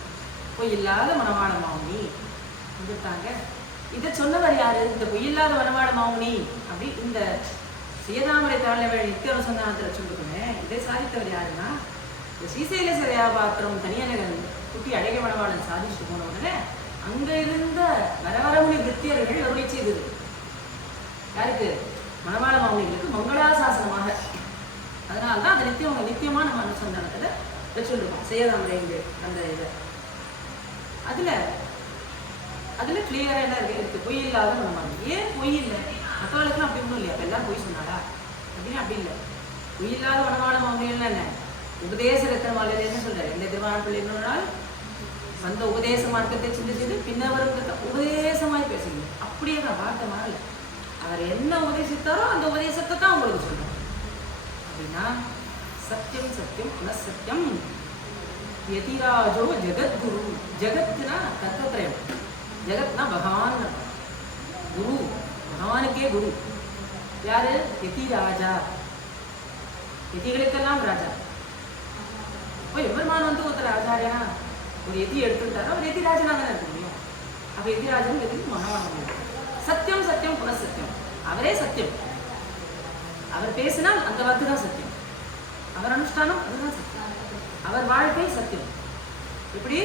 பொய்யில்லாத மணவாள மாமுனி வந்துட்டாங்க. இதை சொன்னவர் யாரு? இந்த பொய்யில்லாத மணவாள மாமுனி அப்படி இந்த சீதாமரை தாழ்நிலை நித்திய அனுசந்தானத்தில் சொல்லிருக்கேன். இதை சாதித்தவர் யாருன்னா, இந்த ஸ்ரீசைல வியாபாத்திரம் தனியனகன் குட்டி அழகிய மணவாளன் சாதிச்சுட்டு போன உடனே அங்க இருந்த வரவரமுனி விருத்தியர்கள் அருளை செய்தது யாருக்கு? மணவாள மாமுனிகளுக்கு மங்களாசாசனமாக. அதனால்தான் அந்த நித்தியமான நம்ம அனுசந்தானத்துல வச்சுருக்கோம் சீதாமரை அந்த இதை. அதுல கிளியரா என்ன இருக்கு? பொய் இல்லாத மணவாளன். ஏன் பொய் இல்லை? மக்களுக்குலாம் அப்படி ஒன்றும் இல்லையா? அப்ப எல்லாம் பொய் சொன்னாடா அப்படின்னு அப்படி இல்லை. பொய் இல்லாத மணவாள மாமுனிகள்னா என்ன? உபதேச ரத்தனமாலையில என்ன சொல்றாரு? இந்த திருவாரூர் இன்னொரு நாள் வந்த உபதேச மார்க்கத்தை சிந்திச்சது பின்னவரும் உபதேசமாய் பேசுங்க. அப்படியே தான் வார்த்தை மாறல. அவர் என்ன உபதேசித்தாரோ அந்த உபதேசத்தை தான் உங்களுக்கு சொல்றோம். அப்படின்னா சத்தியம் சத்தியம் புனசத்தியம் யதிராஜோ ஜெகத்குரு. ஜெகத்னா தத்துவத்ரயம், ஜெகத்னா பகவான், குரு பகவானுக்கே குரு யாரு? யதிராஜா, யதிகளுக்கெல்லாம் ராஜா. இப்போ எம்பெருமான் ஒருத்தர் ஆச்சாரியா ஒரு எதி எடுத்துட்டாரோ அவர் எதிராஜனா தானே இருக்க முடியும். அப்ப எதிராஜன் எதுக்கு மனவாள முடியும்? சத்தியம் சத்தியம் புனசத்தியம், அவரே சத்தியம். அவர் பேசினால் அந்த வாக்கு தான் சத்தியம், அவர் அனுஷ்டானம் அதுதான் சத்தியம், அவர் வாழ்க்கை சத்தியம். எப்படி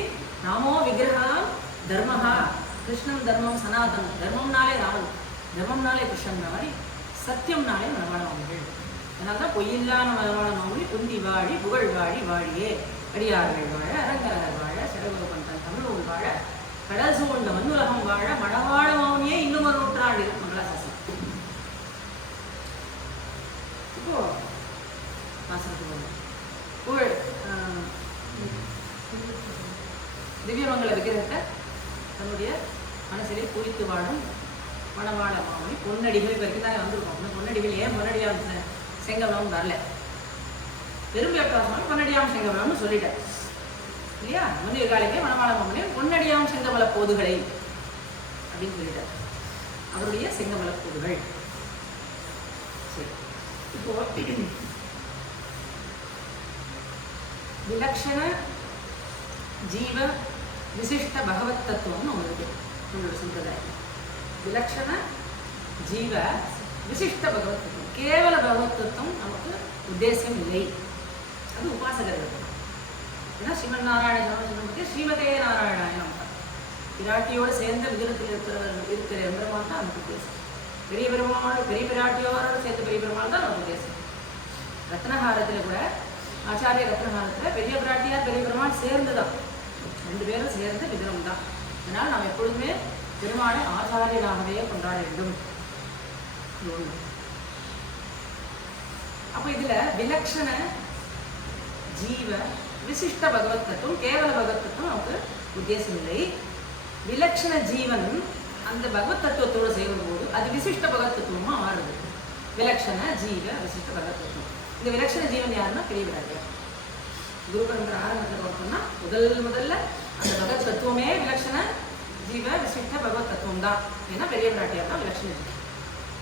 ராமோ விக்கிரகா தர்மஹா, கிருஷ்ணன் தர்மம் சனாதனம், தர்மம்னாலே ராமன், தர்மம்னாலே கிருஷ்ணன் மாதிரி சத்தியம்னாலே மனவாள மாமுனிகள். அதனால்தான் பொய்யில்லான மனவாள மாமுனி குந்தி வாழி புகழ் வாழி வாழியே அடியார்கள் வாழ அரங்கரகர் வாழ சிறகுபன் தன் தமிழ் வாழ கடல் சூழ்ந்த மண்ணுலகம் வாழ மணவாள மாமுனியே இன்னும் ஒரு நூற்றாண்டு மங்களாசாசனம். இப்போ மாசத்துக்கு புகழ் திவ்யமங்கல விக்கிரகத்தை தன்னுடைய மனசிலே குறித்து வாழும் மணவாள மாமுனி பொன்னடிகள் வரைக்கும் தான் வந்திருக்கோம். இந்த பொன்னடிகள் ஏன் பொன்னடியாக செங்கமலம் வரல? பெரும்பியக்காசம் பொன்னடியாம் செங்கமலம்னு சொல்லிட்டார் இல்லையா? முந்தைய காலமே மணவாள மாமுனி பொன்னடியாம் செங்கமல போதுகளை அப்படின்னு சொல்லிட்டார். அவருடைய செங்கமல போதுகள். சரி, இப்போ விலக்ஷண ஜீவ விசிஷ்ட பகவத் தத்துவம்னு ஒன்று இருக்கு நம்மளோட சம்பிரதாயம். விலக்ஷண ஜீவ விசிஷ்ட பகவத் தத்துவம், கேவல பகவத் தத்துவம் நமக்கு உத்தேசம் இல்லை. அது உபாசகர்கள். ஏன்னா ஸ்ரீமன் நாராயண சொல்லும்போது ஸ்ரீமதே நாராயணாயம் பிராட்டியோடு சேர்ந்த விகிதத்தில் இருக்கிற எம்பெருமான் தான் நமக்கு உத்தேசம். பெரிய பெருமாள் பெரிய பிராட்டியோடு சேர்ந்த பெரிய பெருமாள் தான் நமக்கு உத்தேசம். ரத்னஹாரத்தில் கூட ஆச்சாரிய ரத்னகாலத்தில் பெரிய பிராட்டியார் பெரிய பெருமாள் சேர்ந்துதான், 2 பேரும் சேர்ந்து விக்கிரம் தான். அதனால் நாம் எப்பொழுதுமே பெருமாளை ஆச்சாரியனாகவே கொண்டாட வேண்டும். அப்போ இதுல விலக்ஷண ஜீவ விசிஷ்ட பகவத் தத்துவம், கேவல பகவத் தத்துவம் நமக்கு உத்தேசம் இல்லை. விலக்ஷண ஜீவன் அந்த பகவத் தத்துவத்தோடு சேரும்போது அது விசிஷ்ட பகவத் தத்துவமா மாறுது. விலக்ஷண ஜீவ விசிஷ்ட பகவத் தத்துவம். இந்த விலக்ஷண ஜீவன் யாருன்னா பெரிய பிராட்டியார். குரு பரம்பரை ஆரம்பத்தில் பார்த்தோம்னா முதல்ல அந்த பகவத் தத்துவமே விலக்ஷண ஜீவ விசிஷ்ட பகவத் தத்துவம் தான். ஏன்னா பெரிய பிராட்டியார் தான் விலக்ஷண ஜீவன்.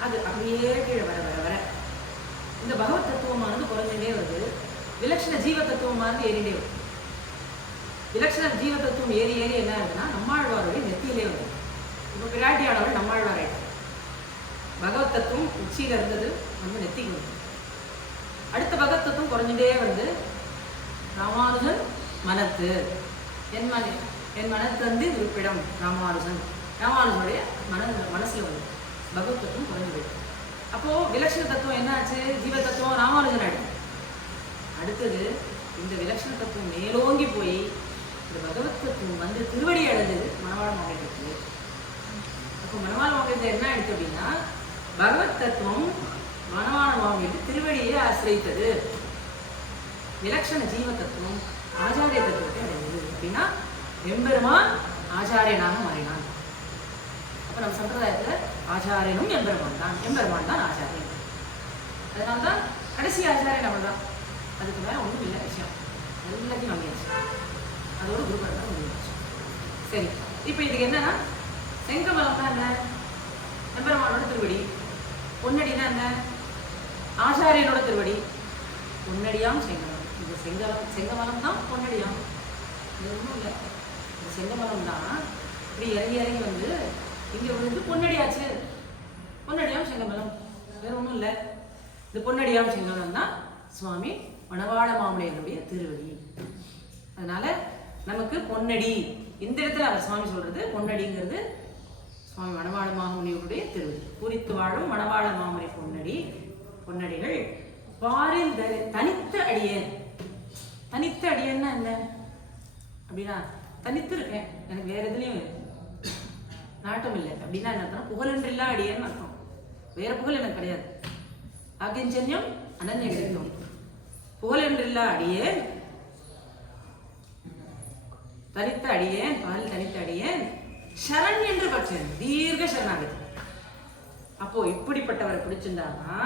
அது அப்படியே கீழே வர வர வர இந்த பகவத் தத்துவமானது குறைஞ்சிட்டே வருது, விலக்ஷண ஜீவ தத்துவமானது ஏறிண்டே வருது. விலக்ஷண ஜீவ தத்துவம் ஏறி ஏறி என்ன ஆகுதுன்னா நம்மாழ்வாருடைய நெத்தியிலே வருது. இப்போ பிராட்டியானவர் நம்மாழ்வார் ஆயிட்டார். பகவத் தத்துவம் உச்சியில இருந்தது வந்து நெத்திக்கு வருது. அடுத்த பகவத் தத்துவம் குறைஞ்சிட்டே வந்து ராமானுஜன் மனத்து, என் மனத்து வந்து இருப்பிடம் ராமானுஜனுடைய மனசுல வந்து பகவத் தத்துவம் குறைஞ்சு போயிடும். அப்போ விலக்ஷண தத்துவம் என்ன ஆச்சு? ஜீவ தத்துவம் ராமானுஜன் ஆயிடும். அடுத்தது இந்த விலக்ஷண தத்துவம் மேலோங்கி போய் இந்த பகவத் தத்துவம் வந்து திருவடி அடைஞ்சது மணவாள மாவட்டத்துக்கு. அப்போ மணவாள மாவட்டத்தில் என்ன ஆயிடுச்சு அப்படின்னா பகவத் தத்துவம் மணவாள மாவட்டத்தில் திருவடியை ஆசிரியத்தது. விலக்ஷண ஜீவ தத்துவம் ஆச்சாரிய தத்துவத்தை அடைந்தது. அப்படின்னா எம்பெருமான் ஆச்சாரியனாக மாறினான். அப்போ நம்ம சம்பிரதாயத்தில் ஆச்சாரியனும் எம்பெருமான் தான் ஆச்சாரியன். அதனால்தான் கடைசி ஆச்சாரியன் அவள் தான். அதுக்கு மேலே ஒன்றும் இல்லை விஷயம், எல்லாத்தையும் வாங்கியாச்சு. அதோட குருபரம் தான் முடிஞ்சிச்சு. சரி, இப்போ இதுக்கு என்னன்னா செங்கமலம்னா என்ன? எம்பெருமானோட திருவடி. பொன்னடினா என்ன? ஆச்சாரியனோட திருவடி. பொன்னடியாம் செங்கமலம். இந்த செங்கமலம் தான் பொன்னடியாம். இது ஒன்றும் இல்லை. இந்த செங்கமலம் தான் இப்படி இறங்கி வந்து இங்கே வந்து பொன்னடியாச்சு. பொன்னடியாம் செங்கமலம், வேற ஒன்றும் இல்லை. இந்த பொன்னடியாம் செங்கமலம் தான் சுவாமி மணவாள மாமுனியனுடைய திருவடி. அதனால நமக்கு பொன்னடி, இந்த இடத்துல அவர் சுவாமி சொல்றது பொன்னடிங்கிறது சுவாமி மணவாள மாமுனியுடைய திருவடி. பூரித்து வாழும் மணவாள மாமுனி பொன்னடிகள் வாரில் தனித்த அடியேன். தனித்த அடியேன்னா என்ன அப்படின்னா தனித்து இருக்கேன், எனக்கு வேற எதுலையும் நாட்டம் இல்லை அப்படின்னா என்ன அர்த்தம்? புகழன்றில்லா அடியேன்னு அர்த்தம். வேற புகழ் எனக்கு கிடையாது. ஆகிஞ்சன்யம் அனன்ய கிடைக்கும். புகழன்றில்லா அடியேன், தனித்த அடியேன், பாலில் தனித்த அடியேன், சரண் என்று பற்றேன், தீர்க்க சரணாகதி. அப்போ இப்படிப்பட்டவரை பிடிச்சிருந்தாங்கன்னா,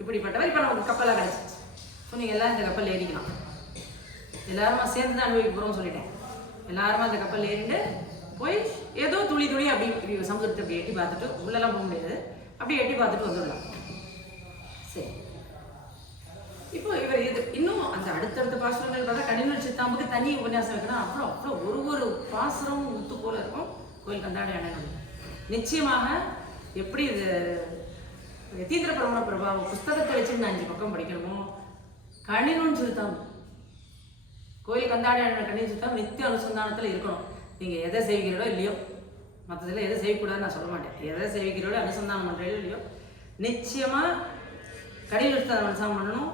இப்படிப்பட்டவர் இப்போ நமக்கு கப்பலாக கிடைச்சிச்சு. ஸோ நீங்கள் எல்லாரும் இந்த கப்பல் ஏறிக்கலாம். எல்லாருமா சேர்ந்து தான் அனுபவிக்க போகிறோம்னு சொல்லிட்டேன். எல்லாருமா இந்த கப்பல் ஏறிட்டு போய் ஏதோ துளி அப்படி சமுதிரத்தை அப்படி எட்டி பார்த்துட்டு, உள்ளெல்லாம் போக முடியாது, அப்படி எட்டி பார்த்துட்டு வந்துடலாம். சரி, இப்போ இவர் இது இன்னும் அந்த அடுத்தடுத்த பாசுரங்கள் பார்த்தா கனிநூல் சித்தாம்புக்கு தனி உபன்யாசம் வைக்கணும். அப்புறம் ஒரு பாசுரம் முத்து போல இருக்கும் கோயில் கந்தாடை அண்ணன். நிச்சயமாக எப்படி இது யதீந்திர பிரபண பிரபாவம் புஸ்தகத்தை வச்சு நான் 5 பக்கம் படிக்கணுமோ, கனிநூல் சிறுத்தாம்பு கோயில் கந்தாடை அண்ணன் கனிநூல் சிறுத்தாம்பு நித்திய அனுசந்தானத்தில் இருக்கணும். நீங்கள் எதை செய்கிறீர்களோ இல்லையோ, மற்றதில் எதை செய்யக்கூடாதுன்னு நான் சொல்ல மாட்டேன். எதை செய்கிறீர்களோ அனுசந்தானம் பண்ணுறீங்களோ இல்லையோ, நிச்சயமாக கனிநூல் சிறுத்தாந்தம் அனுசந்தானம் பண்ணணும்.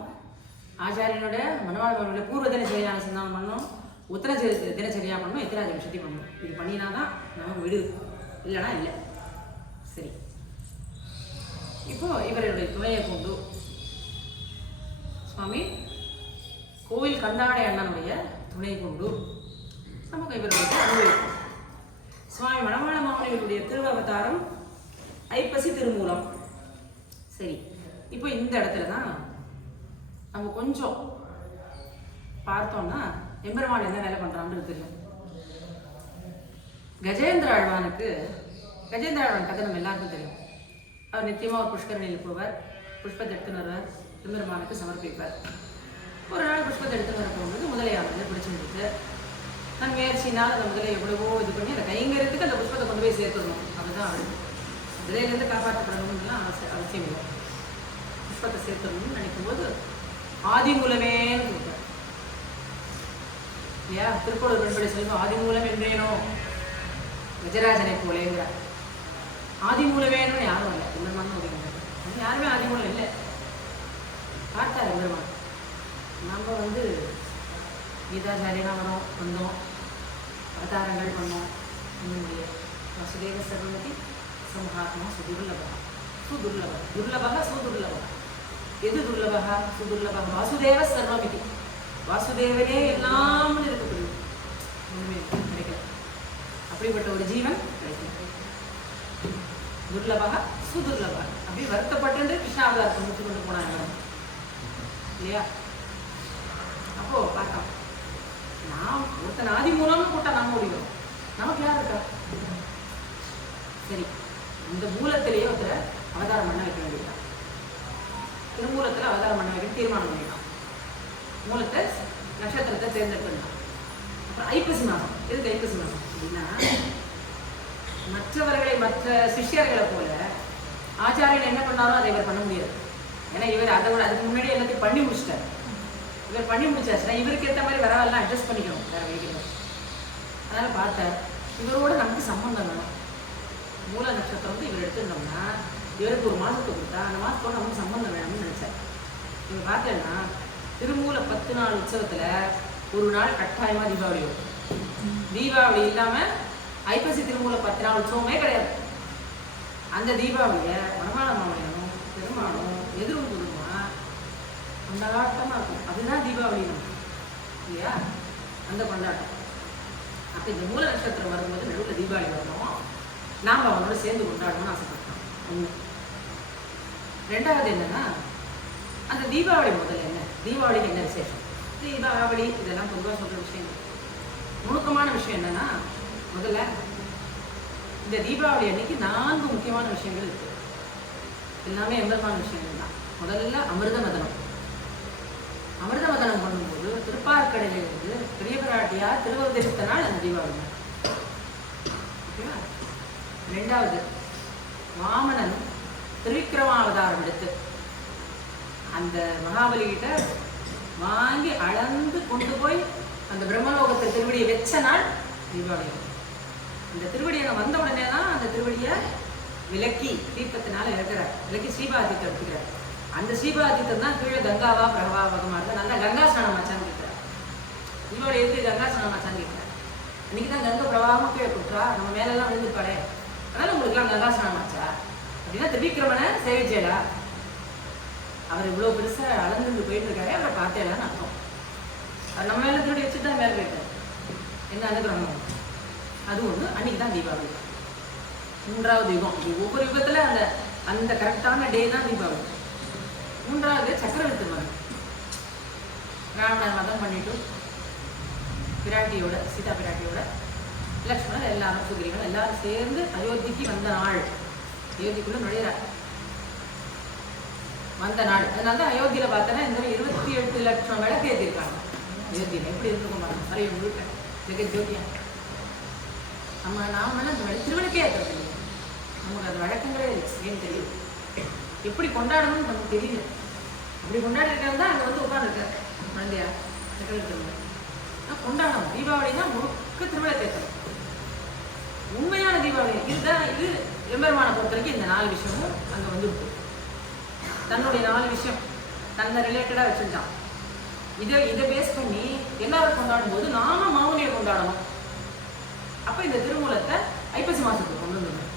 ஆச்சாரியனோட மனவாழ்வனுடைய பூர்வ தினச்சரியா அனுசந்தானம் பண்ணணும். உத்தர தினச்சரியா பண்ணணும். எத்திராஜ விஷயத்தை பண்ணணும். இது பண்ணினா தான் நமக்கு விடு, இல்லைனா இல்லை. சரி, இப்போ இவருடைய துணையை கொண்டு சுவாமி கோவில் கந்தாடை அண்ணனுடைய துணை கொண்டு நமக்கு இவருடைய அனுபவிக்கும். சுவாமி மணவாள மாமுனிகளுடைய திருவவதாரம் ஐப்பசி திருமூலம். சரி, இப்போ இந்த இடத்துல தான் நம்ம கொஞ்சம் பார்த்தோம்னா எம்பெருமாள் என்ன வேலை பண்ணுறான்னு தெரியும். கஜேந்திர ஆழ்வான் கதை நம்ம எல்லாருக்கும் தெரியும். அவர் நித்தியமாக ஒரு புஷ்கரணியில் போவார், புஷ்பத்தை எடுத்துன்னு வருவார், எம்பெருமானுக்கு சமர்ப்பிப்பார். ஒரு நாள் புஷ்பத்தை எடுத்துன்னு வர போகும்போது முதலையானது பிடிச்சிருக்கு. நான் முயற்சினால் அந்த முதலை எவ்வளவோ இது பண்ணி அந்த கைங்கரியத்துக்கு அந்த புஷ்பத்தை கொண்டு போய் சேர்த்துடணும். அதுதான் அவருக்கு முதலையிலேருந்து காப்பாற்றப்படணும்லாம் அவசியம் இல்லை. புஷ்பத்தை சேர்த்துடணும்னு நினைக்கும் போது ஆதிமூலமேன்னு கொடுப்பார். இல்லையா? திருக்கோளூர் வெண்படை செல்வம் ஆதிமூலம் என்றேனோ கஜராஜனை போலேங்கிறார். ஆதிமூலமேனு யாரும் இல்லை, எம்பெருமான் ஒதுங்க. யாருமே ஆதிமூலம் இல்லை. பார்த்தார் எம்பெருமான். நம்ம வந்து கீதாச்சாரியனாக வந்தோம், அவதாரங்கள் பண்ணோம். இன்னும் முடியாது. வசுதேவ சர்வமதி சமஹாத்மா சுதுர்லபா. துர்லபா சுதுர்லபா. எது துர்லபா? சுதுர்லபா. வாசுதேவ சர்வமிதி. வாசுதேவனே எல்லாம்னு இருக்கப்படுது. ஒன்றுமே கிடைக்கல. அப்படிப்பட்ட ஒரு ஜீவன் கிடைக்கல. துர்லபா சுதுர்லபா. அப்படி வருத்தப்பட்டு கிருஷ்ணாவதாரத்தை முடிச்சு கொண்டு போனாங்க இல்லையா? அப்போ பார்க்கலாம், நான் ஒருத்தன் ஆதி மூலம்னு போட்டா நாம முடியும். நமக்கு யார் இருக்கா? சரி, இந்த மூலத்திலேயே ஒருத்தர் அவதாரம் பண்ண வைக்க வேண்டியதுதான். திருமூலத்தில் அவதாரம் பண்ண வைக்க தீர்மானம் பண்ணிடலாம். மூலத்தை நட்சத்திரத்தை தேர்ந்தெடுக்கலாம். அப்புறம் ஐப்பசி மாதம். எதுக்கு ஐப்பசி மாதம் அப்படின்னா, மற்றவர்களை மற்ற சிஷ்யர்களை போல ஆச்சாரியன் என்ன பண்ணாலும் அதை இவர் பண்ண முடியாது. ஏன்னா இவர் அதை விட அதுக்கு முன்னாடி எல்லாத்தையும் பண்ணி முடிச்சிட்டார். இவர் பண்ணி முடிச்சாச்சுன்னா இவருக்கு ஏற்ற மாதிரி வரவெல்லாம் அட்ஜஸ்ட் பண்ணிக்கணும் வேற வைக்கணும். அதனால் பார்த்தார், இவரோட நமக்கு சம்பந்தம் வேணும். மூல நட்சத்திரம் வந்து இவர் எடுத்துருந்தோம்னா இவருக்கு ஒரு மாதத்துக்கு கொடுத்தா அந்த மாதத்தோட நமக்கு சம்பந்தம் வேணும்னு நினச்சார். இவர் பார்த்தேன்னா திருமூல 10 நாள் உற்சவத்தில் ஒரு நாள் கட்டாயமாக தீபாவளி வரும். தீபாவளி இல்லாமல் ஐப்பசி திருமூல 10 நாள் உற்சவமே கிடையாது. அந்த தீபாவளியை மனமான மாமனியனும் பெருமானும் எதிரும் புதுமா கொண்டாட்டமாக இருக்கும். அதுதான் தீபாவளி நமக்கு இல்லையா? அந்த கொண்டாட்டம். அப்போ இந்த மூல நட்சத்திரம் வரும்போது நடுவில் தீபாவளி வரணும், நாம் அவனோட சேர்ந்து கொண்டாடணும்னு ஆசைப்பட்டோம். ஒன்று. ரெண்டாவது என்னன்னா, அந்த தீபாவளி முதல்ல என்ன, தீபாவளிக்கு என்ன விசேஷம்? தீபாவளி இதெல்லாம் பொதுவாக சொல்கிற விஷயங்கள். நுணுக்கமான விஷயம் என்னன்னா, முதல்ல இந்த தீபாவளி அன்னைக்கு 4 முக்கியமான விஷயங்கள் இருக்கு. எல்லாமே எம்பெருமான விஷயங்கள் தான். முதல்ல அமிர்த மதனம். அமிர்த மதனம் பண்ணும்போது திருப்பார்கடலிலிருந்து பெரிய பிராட்டியார் திருவவதரித்த நாள் அந்த தீபாவளி. ஓகேவா? ரெண்டாவது, வாமனன் திருவிக்கிரமாவதாரம் எடுத்து அந்த மகாபலிகிட்ட வாங்கி அளந்து கொண்டு போய் அந்த பிரம்மலோகத்தை திருவடியை வச்ச நாள் தீபாவளி. இந்த திருவடியை வந்த உடனே தான் அந்த திருவடியை விலக்கி தீர்த்தத்தினால இருக்கிறார். விலக்கி ஸ்ரீபாதீத்தை எடுத்துக்கிறார். அந்த ஸ்ரீபாதீத்தம் தான் கீழே கங்காவா பிரபாவகமாக இருக்க நல்லா கங்கா ஸ்நானம் ஆச்சான்னு கேட்கிறார். தீபாவளி எப்படி கங்கா ஸ்நானம் ஆச்சான்னு கேட்கிறார். இன்னைக்கு தான் கங்கை பிரபாவமாக கீழே கொடுத்துறா, நம்ம மேலெல்லாம் விழுந்துருப்பாளே, அதனால உங்களுக்குலாம் கங்கா ஸ்நானம் ஆச்சா அப்படின்னா திருவிக்கிரமனை சேவிச்சேடா, அவர் இவ்வளோ பெருசாக அளந்துட்டு போயிட்டு இருக்காரு, அவரை பார்த்தேடான்னு அர்த்தம். அவர் நம்ம மேலே திருடி வச்சுட்டு தான் மேலே போயிட்டார். என்ன அனுகிரகம் அது ஒன்று. அன்னைக்கு தான் தீபாவளி. 3வது யுகம். ஒவ்வொரு யுகத்தில் அந்த அந்த கரெக்டான டே தான் தீபாவளி. 3வது சக்கரவர்த்தி மகன் ராவணன் மதம் பண்ணிட்டு பிராட்டியோட சீதா பிராட்டியோட லக்ஷ்மணன் எல்லாரும் சுக்ரீவன் எல்லாரும் சேர்ந்து அயோத்திக்கு வந்த நாள். அயோத்திக்குள்ள நுழையிறார் வந்த நாள். அதனால தான் அயோத்தியில் பார்த்தோன்னா இந்த 28 லட்சம் விளக்கு ஏற்றிருக்காங்க. அயோத்தியில் எப்படி இருக்கும் பாருங்க, நிறைய முழுக்க ஜெகத் ஜோதியா. நாமெல்லாம் அந்த திருவிளக்கே ஏற்றது இல்லை. நமக்கு அது வழக்கங்களே ஏன்னு தெரியும். எப்படி கொண்டாடணும்னு நமக்கு தெரியல. அப்படி கொண்டாடி இருக்கிறது தான் அங்கே வந்து உட்காந்துருக்காரு குழந்தையா சக்கரவர்த்தி. கொண்டாடணும். தீபாவளினா முழுக்க திருவிளக்கு ஏற்றணும். உண்மையான தீபாவளி இதுதான். இது எம்பெருமானை பொறுத்த வரைக்கும் இந்த 4 விஷயமும் அங்கே வந்துருக்கு. தன்னுடைய 4 விஷயம் தன்னை ரிலேட்டடாக வச்சுருந்தான். இதை பேஸ் பண்ணி எல்லாரும் கொண்டாடும் போது நாம மாமுனியை கொண்டாடணும். அப்போ இந்த திருமூலத்தை ஐப்பசி மாதத்துக்கு கொண்டு வந்துடணும்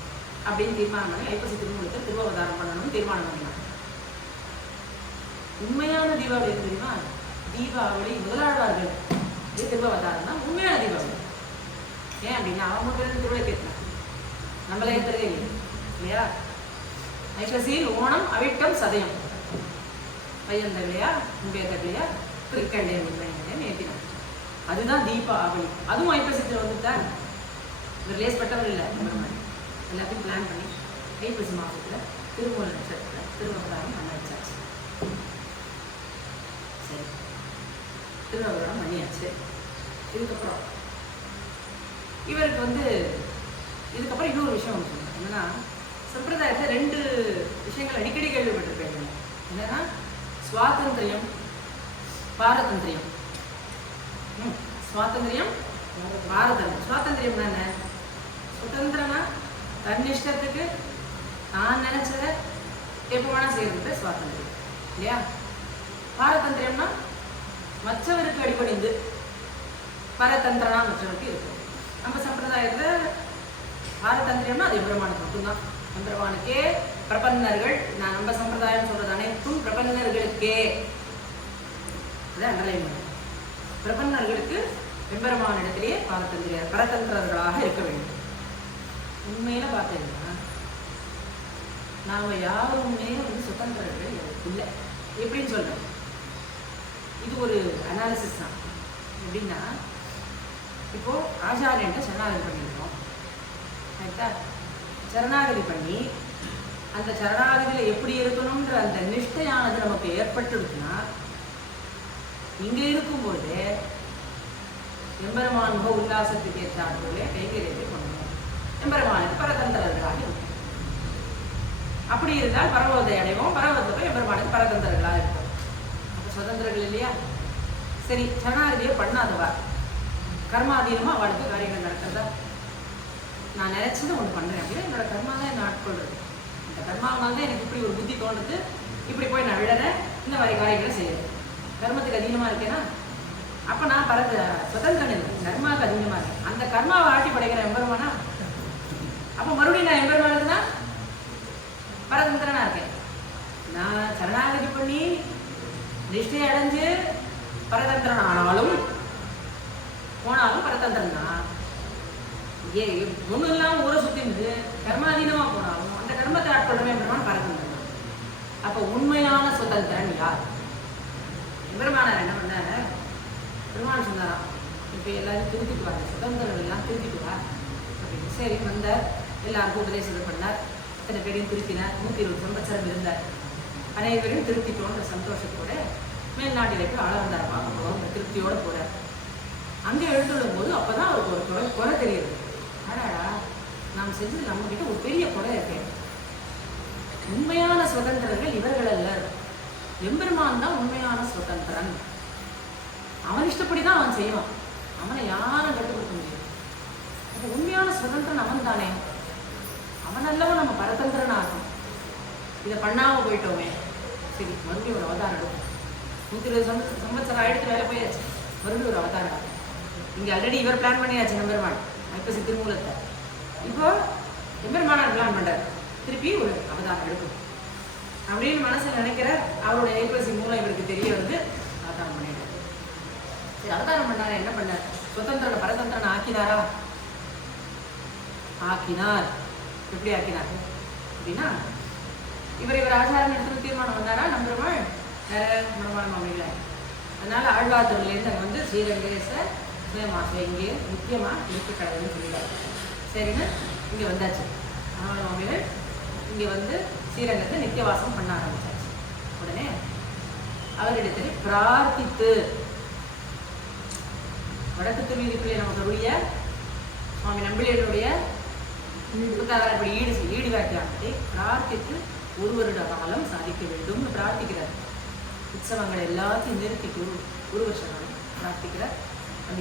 அப்படின்னு தீர்மானம் பண்ணி ஐப்பசி திருமூலத்தை திருவவதாரம் பண்ணணும்னு தீர்மானம் பண்ணினாங்க. உண்மையான தீபாவளி எது தெரியுமா? தீபாவளி முதலாழ்வார்கள் இது திருவவதாரம் தான் உண்மையான தீபாவளி. ஏன் அப்படின்னா அவங்க பேர் திருவிழா கேட்கலாம், நம்மளே ஏற்றுறதே இல்லை இல்லையா? ஐப்பசியில் ஓணம் அவிட்டம் சதயம் பையன் தகலையா உண்மைய தகலையா திருக்கண்டே உண்மையை ஏற்றினான். அதுதான் தீபாவளி. அதுவும் ஐப்பசத்தில் வந்துட்டான். இவர் லேஸ்பட்டவர் இல்லை. எல்லாத்தையும் பிளான் பண்ணி ஐப்பசி மாதத்தில் திருமூல நட்சத்திரத்தில் திருவவதாரம் பண்ண வச்சாச்சு. சரி, திருவவதாரம் பண்ணியாச்சு. இதுக்கப்புறம் இவருக்கு வந்து இதுக்கப்புறம் இன்னொரு விஷயம் ஒன்று சொன்னாங்க. என்னன்னா, சம்பிரதாயத்தில் 2 விஷயங்கள் அடிக்கடி கேள்விப்பட்டிருப்பேன். என்னன்னா, சுவாதந்திரியம் பாரதந்திரியம். சுவாதந்திரியம் பாரதந்திரம். சுவாதந்திரியம் தானே சுதந்திரனா தன்னிஷ்டத்துக்கு நான் நினைச்சதை எப்போ வேணா செய்யறது சுவாதந்திரியம் இல்லையா? பாரதந்திரியம்னா மற்றவருக்கு அடிபணிந்து பரதந்திரனா மற்றவருக்கு இருக்கும். நம்ம சம்பிரதாயத்தில் பாரதந்திரம்னா அது எம்பெருமானுக்கு மட்டும்தான். எம்பெருமானுக்கே பிரபன்னர்கள், நான் நம்ம சம்பிரதாயம் சொல்றது அனைத்தும் பிரபன்னர்களுக்கே. இதை அண்டர்லைன் பண்ண, பிரபன்னர்களுக்கு எம்பெருமான இடத்திலேயே பரதந்திரர்களாக இருக்க வேண்டும். உண்மையில பார்த்தீங்கன்னா நாம யாருமே சுதந்திரர்கள் இல்லை. எப்படின்னு சொல்றோம், இது ஒரு அனாலிசிஸ் தான். எப்படின்னா, இப்போ ஆச்சாரியன்ட்ட சரணாகதி பண்ணிடுறோம், கரெக்டா? சரணாகதி பண்ணி அந்த சரணாகதியில் எப்படி இருக்கணும்ன்ற அந்த நிஷ்டையானது நமக்கு ஏற்பட்டுடுச்சுன்னா, இங்கே இருக்கும்போது எம்பெருமான் முக உல்லாசத்துக்கு ஏற்றார்களே கைகரியத்தை பண்ணணும். எம்பெருமானுக்கு பரதந்திரர்களாக இருக்கும். அப்படி இருந்தால் பரவதை அடைவோம். பரவத்தை போய் எம்பெருமானுக்கு பரதந்திரர்களாக இருக்கும். அப்போ சுதந்திரர்கள் இல்லையா? சரி, சரணாகதியை பண்ணாதவா கர்மாதீனமாக அவளுக்கு காரியங்கள் நடக்கிறதா? நான் நினைச்சது ஒன்று பண்ணுறேன் அப்படின்னா என்னோட கர்மா தான் என்ன ஆட்கொள்றது. இந்த கர்மாவனால தான் எனக்கு இப்படி ஒரு புத்தி தோணுது, இப்படி போய் நான் விழறேன், இந்த மாதிரி காரியங்களை செய்யறேன். கர்மத்துக்கு அதீனமாக இருக்கேன்னா அப்போ நான் சுதந்திரன் இல்லை, கர்மாவுக்கு அதீனமாக இருக்கேன். அந்த கர்மாவை ஆட்டி படைக்கிற எம்பெருமானா, அப்போ மறுபடியும் நான் எம்பெருமானுக்கு தான் பரதந்திரனா இருக்கேன். நான் சரணாகதி பண்ணி நிஷ்டை அடைஞ்சு பரதந்திரன் ஆனாலும் போனாலும் பரதந்திரன் தான். ஒன்றும் இல்லாமல் ஊரை சுற்றிருந்து கர்மாதீனமாக போனாலும் அந்த கர்மத்தை ஆட்கொள்ளவே எம்பெருமான் பரதந்திரன். அப்போ உண்மையான சுதந்திரன் யார்? எம்பெருமானார் என்ன பண்ணாரு? பெருமாள் சொன்னாராம், இப்போ எல்லாரும் திருத்திட்டு வாங்க, சுதந்திரம் எல்லாம் திருத்திட்டு வா அப்படின்னு. சரி வந்தார், எல்லாருக்கும் உபதேசத்தை பண்ணார், அத்தனை பேரையும் திருத்தினார். 120 சம்பத்சரம் இருந்தார். அனைவரையும் திருத்திட்டோன்ற சந்தோஷத்தோட மேல்நாட்டில் போய் ஆள வந்தாரப்பா. அவங்க திருப்தியோடு போகிறார். அங்கே எழுந்துள்ளும் போது அப்போ தான் அவருக்கு ஒரு குறை தெரியுது. ஆடாடா, நாம் செஞ்சது நம்மகிட்ட ஒரு பெரிய குறை இருக்கேன். உண்மையான சுதந்திரர்கள் இவர்கள் அல்ல, எம்பெருமான் தான் உண்மையான சுதந்திரன். அவன் இஷ்டப்படி தான் அவன் செய்வான், அவனை யாரும் கட்டுப்படுத்த முடியாது. அப்போ உண்மையான சுதந்திரன் அவன் தானே, அவன் அல்லவன் நம்ம பரதந்திரன் ஆகும். இதை பண்ணாமல் போயிட்டோமே, சரி மறுபடியும் ஒரு அவதாரம் எடுக்கும். 120 சம்பத்சரம் ஆயிடுத்து வேலை போயாச்சு, மறுபடியும் ஒரு அவதாரம் ஆகும். இங்கே ஆல்ரெடி இவர் பிளான் பண்ணியாச்சு எம்பெருமான் ஐப்பசி திருமூலத்தை. இப்போ எம்பெருமானார் பிளான் பண்ணுறார், திருப்பி ஒரு அவதாரம் எடுக்கும் அப்படின்னு மனசில் நினைக்கிறார். அவருடைய ஐப்பசி மூலம் இவருக்கு தெரிய வந்து அவதாரம் பண்ணிட்டார். சரி, அவதாரம் பண்ணார், என்ன பண்ணார்? சுதந்திரனை பரதந்திரனை ஆக்கினாரா? ஆக்கினார். எப்படி ஆக்கினார் அப்படின்னா, இவர் ஆச்சாரம் எடுத்து தீர்மானம் வந்தாரா நம்பெருமாள் மனமான அமைகளை. அதனால ஆழ்வார்லேருந்து அங்கே வந்து ஸ்ரீரங்கேச சுயமாசை இங்கே முக்கியமாக இருக்க கடவுள்னு சொல்லிட்டார். சரின்னு இங்கே வந்தாச்சு. அமைகள் இங்கே வந்து ஸ்ரீரங்கத்தை நித்தியவாசம் பண்ண ஆரம்பிச்சாச்சு. உடனே அவரிடத்தில் பிரார்த்தித்து, வடக்கு திருவீதிக்குள்ளே நமக்கு சுவாமி நம்பிகளுடைய இப்படி ஈடு வாக்கியானத்தை பிரார்த்தித்து ஒரு வருட காலம் சாதிக்க வேண்டும் பிரார்த்திக்கிறார். உற்சவங்கள் எல்லாத்தையும் நிறுத்திட்டு ஒரு வருஷ காலம் பிரார்த்திக்கிறார். அந்த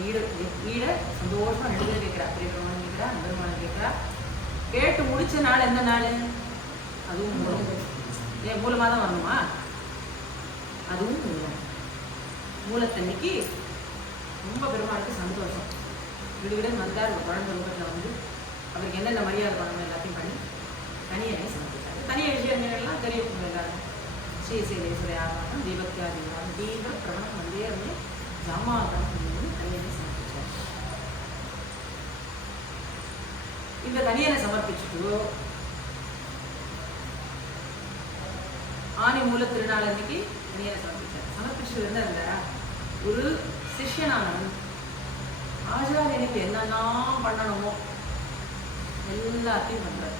ஈடை சந்தோஷமா நெடுதல் கேட்கிறார். பெரியவருமான கேட்கிறா, நம்பருமான கேட்கிறா. கேட்டு முடிச்ச நாள் எந்த நாள்? அதுவும் மூலம். ஏன் மூலமாக தான் வரணுமா? அதுவும் மூலம். மூலத்தன்னைக்கு ரொம்ப பெருமாளுக்கு சந்தோஷம். விடுவிடன் வந்தார். ஒரு குழந்தை ரூபத்தில் வந்து அவருக்கு என்னென்ன மரியாதை பண்ணணும் எல்லாத்தையும் பண்ணி தனியனை சமர்ப்பித்தார். தனிய விஷயங்கள்லாம் தெரியும் எல்லாரும். ஸ்ரீசேலேஸ்வர ஆகணும், தீபக்தியாதிகாரம், தீப பிரபணம் வந்தே வந்து ஜாமாகரம் தனியனை சமர்ப்பித்தார். இந்த தனியனை சமர்ப்பிச்சுட்டு ஆனி மூல திருநாள் அன்னைக்கு தனியனை சமர்ப்பித்தார். சமர்ப்பிச்சுட்டு இருந்தா ஒரு சிஷ்யனானவன் ஆச்சாரியனுக்கு என்னெல்லாம் பண்ணணுமோ எல்லாத்தையும் பண்றார்.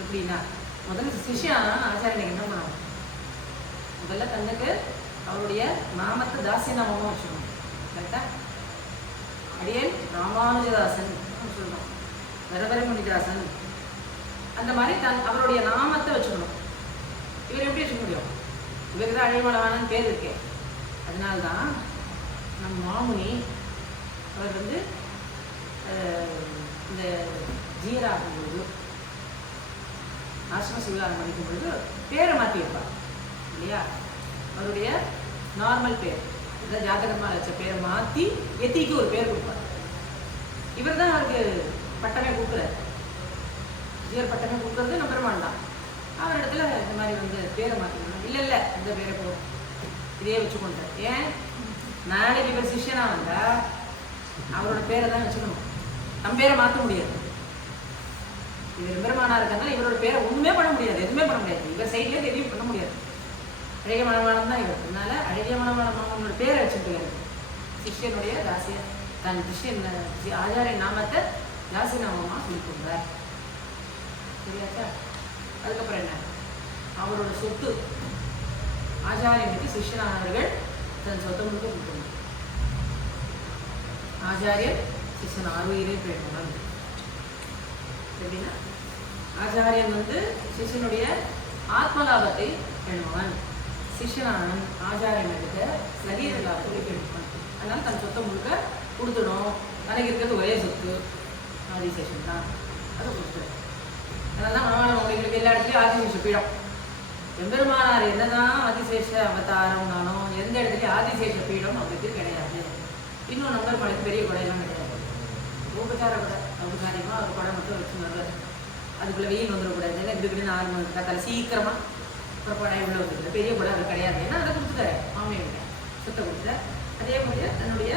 எப்படின்னா, முதல்ல சிஷ்யனா ஆச்சாரியனுக்கு என்ன பண்ணணும்? முதல்ல தன்னுக்கு அவருடைய நாமத்தை தாசிய நாமமாக வச்சுக்கணும். கரெக்டா? அடியேன் ராமானுஜதாசன் சொல்லணும், வரவர முனிதாசன், அந்த மாதிரி அவருடைய நாமத்தை வச்சுக்கணும். இவர் எப்படி வச்சுக்க முடியும்? இவருக்கு தான் அழிமலவானன்னு பேர் இருக்கே. அதனால்தான் நம் மாமுனி அவர் வந்து இந்த ஜீராகும்பொழுது ஆசிரம சிவகாரம் படிக்கும் பொழுது பேரை மாற்றி வைப்பார் இல்லையா? அவருடைய நார்மல் பேர் அதாவது ஜாதகமாக வச்ச பேரை மாற்றி எத்திக்கு ஒரு பேர் கொடுப்பார். இவர் தான் அவருக்கு பட்டமே கொடுக்குறாரு. ஜியர் பட்டமே கொடுக்குறது நம்பெருமான் தான். அவர் இடத்துல இந்த மாதிரி வந்து பேரை மாற்றிக்கணும். இல்லை இந்த பேரை போகும், இதே வச்சுக்கொண்டார். ஏன் நாளைக்கு இவர் சிஷ்யனாக வந்தால் அவரோட பேரை தான் வச்சுக்கணும், நம்ம பேரை மாற்ற முடியாது. இவர் பெருமானா இருக்கிறதுனால இவரோட பேரை ஒன்றுமே பண்ண முடியாது, எதுவுமே பண்ண முடியாது. இவர் சைட்லேயே எதையும் பண்ண முடியாது. அழகிய மனவாளம் தான் இவர். அதனால அழகிய மனவாளம் அவங்களோட பேரை வச்சுட்டு சிஷ்யனுடைய தாசிய தன் சிஷ்யன் ஆச்சாரிய நாமத்தை தாசி நாமமாக சொல்லி கொடுத்தார். சரியாச்சா? அதுக்கப்புறம் என்ன, அவரோட சொத்து ஆச்சாரியனுக்கு சிஷ்யனானவர்கள் தன் சொத்தை முழுக்க கொடுக்கணும். ஆச்சாரியன் சிஷ்யன் ஆர்வயிலே பேணுவான். எப்படின்னா ஆச்சாரியன் வந்து சிஷ்யனுடைய ஆத்மலாபத்தை பேணுவான், சிஷ்யனானவன் ஆச்சாரியன் எடுத்த சரீர லாபத்தை பேணுவான். அதனால தன் சொத்தை முழுக்க கொடுத்துடும். தனக்கு இருக்கிறது ஒரே சொத்து ஆதிசேஷன் தான், அதை கொடுத்துடும். அதனால தான் மனவாள மௌலிகளுக்கு எல்லா இடத்துலையும் ஆதிசேஷ பீடம். எம்பெருமானார் என்னதான் ஆதிசேஷ அவதாரம் நானும் எந்த இடத்துலையும் ஆதிசேஷ பீடம் அவருக்கு கிடையாது. இன்னும் நம்பெருமாளுக்கு பெரிய கொடையெல்லாம் கிடையாது. உபச்சார கொடை, உபச்சாரியமாக அவர் கொடை மட்டும் வச்சு வருவார். அதுக்குள்ளே வெயில் வந்துடக்கூடாது. இல்லை இப்படி 4 மணி கத்தால சீக்கிரமாக ஒரு கொடை உள்ள வந்துருக்குது. பெரிய கொடை அவர் கிடையாது. ஏன்னா அதை கொடுத்துட்டாரு மாமியிட்ட சுத்த கொடுத்துட்டார். அதே மாதிரி தன்னுடைய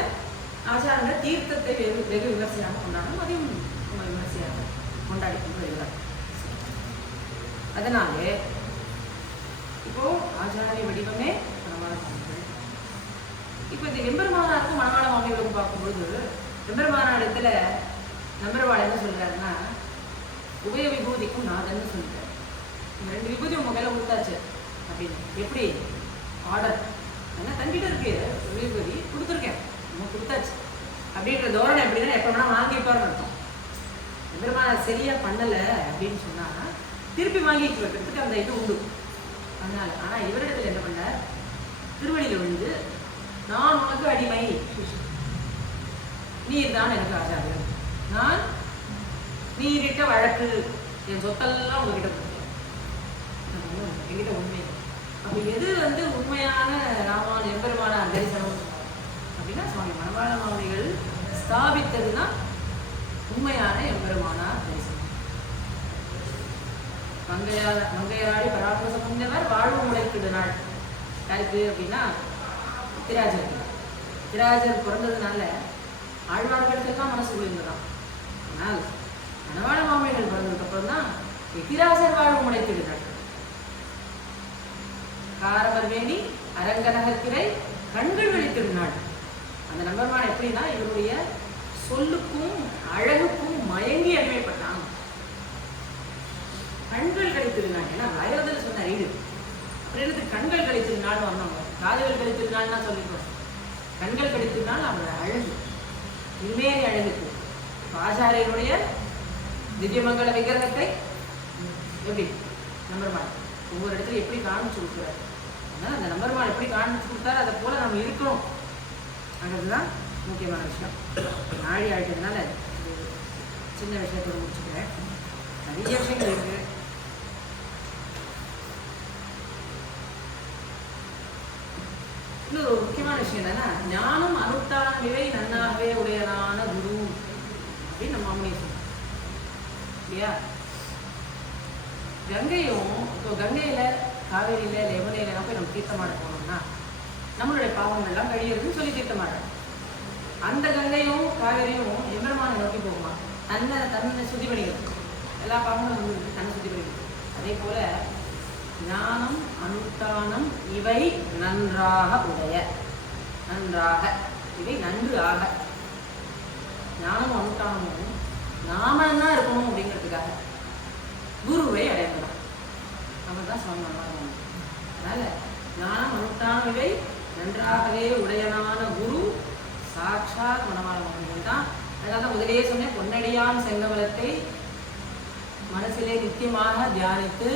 ஆச்சாரங்க தீர்த்தத்தை வெகு விமர்சையாக கொண்டாடணும். அதையும் ரொம்ப விமர்சையாக கொண்டாடி கொண்டு வருகிறார். அதனாலே இப்போ ஆச்சாரிய வடிவமே மணவாள மாமிகள். இப்போ இந்த எம்பெருமானாருக்கும் மணவாள மாமிகளுக்கும் பார்க்கும்பொழுது எம்பெருமானாரிடத்துல நம்பெருமாள் என்ன சொல்றாருன்னா உபய விபூதிக்கும் நாதன்னு சொல்லிட்டார். இந்த 2 விபூதி உங்க மேல கொடுத்தாச்சு அப்படின்னு. எப்படி ஆர்டர் ஏன்னா தங்கிட்ட இருக்கு விபூதி கொடுத்துருக்கேன், நம்ம கொடுத்தாச்சு அப்படின்ற தோரணை எப்படின்னா எப்போ வேணா வாங்கிப்பாருன்னு அர்த்தம். எம்பெருமானார் சரியா பண்ணலை அப்படின்னு சொன்னா திருப்பி வாங்கிட்டு வைக்கிறதுக்கு அந்த இது உண்டு. அதனால ஆனால் இவரிடத்துல என்ன பண்ணார், திருவடியில் விழுந்து நான் உனக்கு அடிமை, நீர் தான் எனக்கு ஆச்சாரியன், நான் நீரிட்ட வழக்கு என் சொத்தெல்லாம் உங்ககிட்ட கொடுத்தேன், என்கிட்ட உண்மை. அப்போ எது வந்து உண்மையான ராமான் எம்பெருமானார் தரிசனம் அப்படின்னா சுவாமி மணவாள மாமுனிகள் ஸ்தாபித்ததுன்னா உண்மையான எம்பெருமானார் தரிசனம். மங்கையராடி பராபரச முன்னவர் வாழ்வு முளைக்குது நாள் யாருக்கு அப்படின்னா திராஜருக்கு. திராஜர் பிறந்ததுனால ஆழ்வார்களுக்கெல்லாம் மனசு குளிர்ந்துதான். ஆனால் மணவாள மாமிகள் பிறந்ததுக்கு அப்புறம் தான் எதிராஜர் வாழ்வு முளைத்திடுனாள். காரமர்வேணி அரங்கநகத்திரை கண்கள் வெளித்திடுனாள். அந்த நம்பர்மான் எப்படின்னா இவருடைய சொல்லுக்கும் அழகுக்கும் மயங்கி அடிமைப்பட்டான். கண்கள் கழித்திருநாள், ஏன்னா வயதில் சொன்ன ஈடு அப்படின்னு கண்கள் கழித்திருநாள் வந்தவங்க. காதுகள் கழித்திருநாள்னா சொல்லிக்கிறோம். கண்கள் கழித்திருநாள் அவரோட அழகு, இனிமேறி அழகுக்கு ஆச்சாரியனுடைய திவ்யமங்கல விக்கிரகத்தை எப்படி நம்பர்மான் ஒவ்வொரு இடத்துல எப்படி காமிச்சு கொடுக்குறாரு. அதனால் அந்த நம்பர்மான் எப்படி காமிச்சு கொடுத்தாரு அதை போல நம்ம இருக்கணும். அதுதான் முக்கியமான விஷயம். நாடி ஆயிட்டதுனால சின்ன விஷயத்தோடு முடிச்சுக்கிறேன். நிறைய விஷயங்கள் இருக்கு. இன்னொரு முக்கியமான விஷயம் என்னன்னா ஞானம் அனுஷ்டானவை நன்னாகவே உடையதான குரு அப்படின்னு நம்ம மாமனியை சொல்றோம் இல்லையா. கங்கையும் இப்போ கங்கையில காவேரியில யமுனையில போய் நம்ம தீர்த்தமாட போனோம்னா நம்மளுடைய பாவங்கள்லாம் கழியறதுன்னு சொல்லி தீர்த்தமாடுறோம். அந்த கங்கையும் காவேரியும் எம்பெருமானை நோக்கி போகுமா, தன்னை சுத்தி பண்ணிக்கிறது. எல்லா பாவங்களும் வந்து தன்னை சுத்தி பண்ணிக்கிறது. அதே போல ஞானம் அனுஷ்டானம் இவை நன்றாக உடைய, நன்றாக இவை நன்று ஆக. ஞானமும் அனுஷ்டானமும் நாமதான் இருக்கணும் அப்படிங்கிறதுக்காக குருவை அடையலாம். நம்ம தான் சுவாமி மனவாள. அதனால ஞானம் அனுஷ்டானம் இவை நன்றாகவே உடையனான குரு சாட்சாத் மனவாள மாமுனிகள் தான். அதனால முதலே சொன்னேன், பொன்னடியான் செங்கமலத்தை மனசிலே நித்தியமாக தியானித்து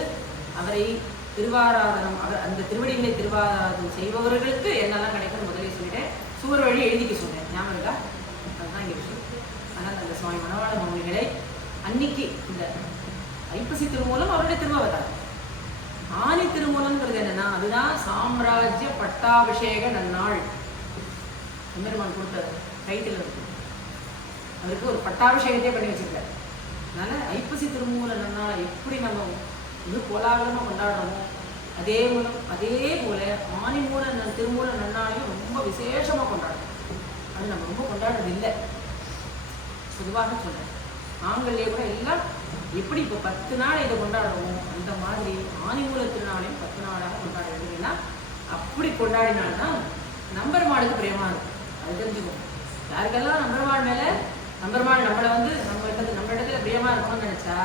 அவரை திருவாராதனம், அவர் அந்த திருவடிகளை திருவாராதனம் செய்பவர்களுக்கு என்னெல்லாம் கிடைக்கும் முதலே சொல்லிட்டேன். சுவர் வழி எழுதிக்க சொன்னேன், ஞாபகம் இருக்கா? அதுதான் இங்கே விஷயம். அதனால் அந்த சுவாமி மனவாள மாமுனிகளை அன்னைக்கு இந்த ஐப்பசி திருமூலம் அவருடைய திருவாவதாரம். ஆனி திருமூலம்ங்கிறது என்னன்னா அதுதான் சாம்ராஜ்ய பட்டாபிஷேக நன்னாள். எம்பெருமான் கொடுத்த டைட்டில் இருக்கு. அவருக்கு ஒரு பட்டாபிஷேகத்தையே பண்ணி வச்சிருக்காரு. அதனால ஐப்பசி திருமூல நன்னாள் எப்படி நம்ம இது கோலாகலமாக கொண்டாடுறோமோ அதே போல ஆனி மூல திருமூல நன்னாளையும் ரொம்ப விசேஷமாக கொண்டாடுறோம். அது நம்ம ரொம்ப கொண்டாடுறது இல்லை. பொதுவாக சொல்கிறேன், நாங்களே கூட எல்லாம் எப்படி இப்போ 10 நாள் இதை கொண்டாடுறோமோ அந்த மாதிரி ஆனி மூல திருநாளையும் 10 நாளாக கொண்டாட வேண்டும். ஏன்னா அப்படி கொண்டாடினால்தான் நம்பெருமாளுக்கு பிரியமாக இருக்கும். அது தெரிஞ்சுக்கணும். யாருக்கெல்லாம் நம்பெருமாள் மேலே நம்பெருமாள் நம்மளை வந்து நம்ம இடத்துல பிரியமாக இருக்கணும்னு நினச்சா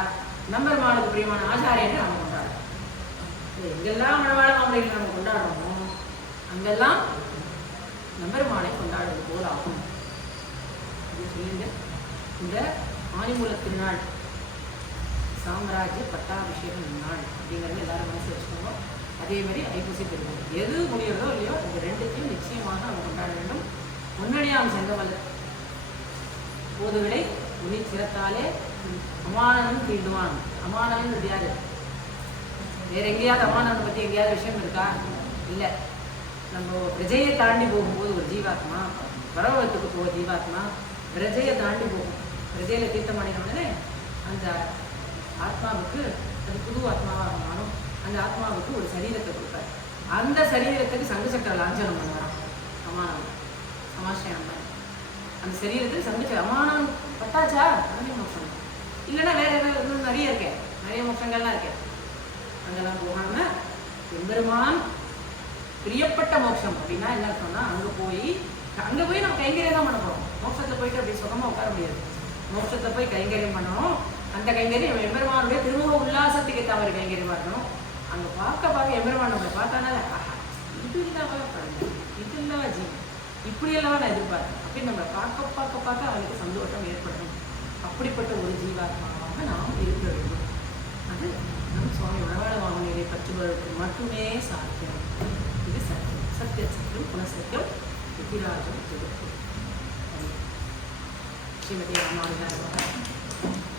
நம்பெருமாளுக்கு பிரியமான ஆச்சாரியனை நம்ம கொண்டாடுறோம். எங்கெல்லாம் மழவாழ மாமலைகளை நம்ம கொண்டாடுறோமோ அங்கெல்லாம் நம்பெருமாளை கொண்டாடுவது போல் ஆகும். சொல்லுங்க, இந்த ஆனிமூல திருநாள் சாம்ராஜ்ய பட்டாபிஷேக நாள் அப்படிங்கிறது எல்லாரும் மனசு வச்சுக்கோங்க. அதே மாதிரி ஐப்பசி திருநாள் எது முடியறதோ இல்லையோ இந்த ரெண்டுத்தையும் நிச்சயமாக நம்ம கொண்டாட வேண்டும். முன்னணியாம் செங்கமல்ல போதுகளை உனி சிரத்தாலே அமானனும் தீண்டுவான். அமானன் யாரு? வேற எங்கேயாவது அமானனை பற்றி எங்கேயாவது விஷயம் இருக்கா? இல்லை. நம்ம பிரஜையை தாண்டி போகும்போது ஒரு ஜீவாத்மா, பரவத்துக்கு போக ஜீவாத்மா பிரஜையை தாண்டி போகும். பிரஜையில் தீர்த்தம் அடைகிற உடனே அந்த ஆத்மாவுக்கு, அது புது ஆத்மாவாக இருந்தாலும் அந்த ஆத்மாவுக்கு ஒரு சரீரத்தை கொடுப்பார். அந்த சரீரத்துக்கு சங்கு சக்கர லாஞ்சனம் பண்ணுவாராம் அமானம், சமாசியம். அந்த சரீரத்துக்கு சங்கு அமானம் பத்தாச்சா அதே மோட்சம். இல்லைன்னா வேற இன்னும் நிறைய இருக்கேன், நிறைய மோட்சங்கள்லாம் இருக்கேன். அங்கெல்லாம் போகாம எம்பெருமான் பிரியப்பட்ட மோட்சம் அப்படின்னா என்ன அர்த்தம்னா அங்கே போய் நம்ம கைங்கரியம் தான் பண்ண போகிறோம். மோட்சத்தில் போயிட்டு அப்படி சுகமாக உட்கார முடியாது. மோட்சத்தை போய் கைங்கரியம் பண்ணணும். அந்த கைங்கரியம் எம்பெருமானுடைய திருமுக உல்லாசத்துக்கு ஏற்ற மாதிரி கைங்கரியமாக இருக்கணும். அங்கே பார்க்க எம்பெருமான் நம்மளை பார்த்தானால இது இல்லாம இது இல்லவா ஜீவன் இப்படியெல்லாம் நான் எதிர்பார்த்தேன் அப்படின்னு நம்ம பார்க்க அவனுக்கு சந்தோஷம் ஏற்படணும். அப்படிப்பட்ட ஒரு ஜீவாத்மாவாக நாம் இருக்க வேண்டும். அது நம் சுவாமி மணவாள மாமனியை பற்றுவதற்கு மட்டுமே சாத்தியம். இது சத்தியம். சத்திய சத்தியம் புனசத்தியம் எதிராஜம் ஜெகத்து. ஸ்ரீமதி ராமானுஜாக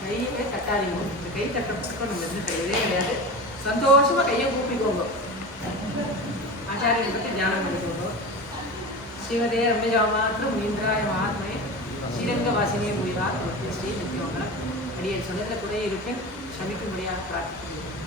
கையை தட்டாதீங்க. இந்த கை தட்டுறதுக்கும் நம்ம எதுவும் கிடையவே கிடையாது. சந்தோஷமாக கையை கூப்பிக்கோங்க. ஆச்சாரியனை பற்றி தியானம் பண்ணிக்கோங்க. ஸ்ரீமதே ரம்யஜா மாத்திரம் மீந்திராய மகாத்மே ஸ்ரீரங்க வாசினியை முடிவார் ஸ்ரீ நித்தியவங்களை அடியை சொன்னதில் குறைய இருப்பேன் க்ஷமிக்கும்படியாக பிரார்த்திக்கிறேன்.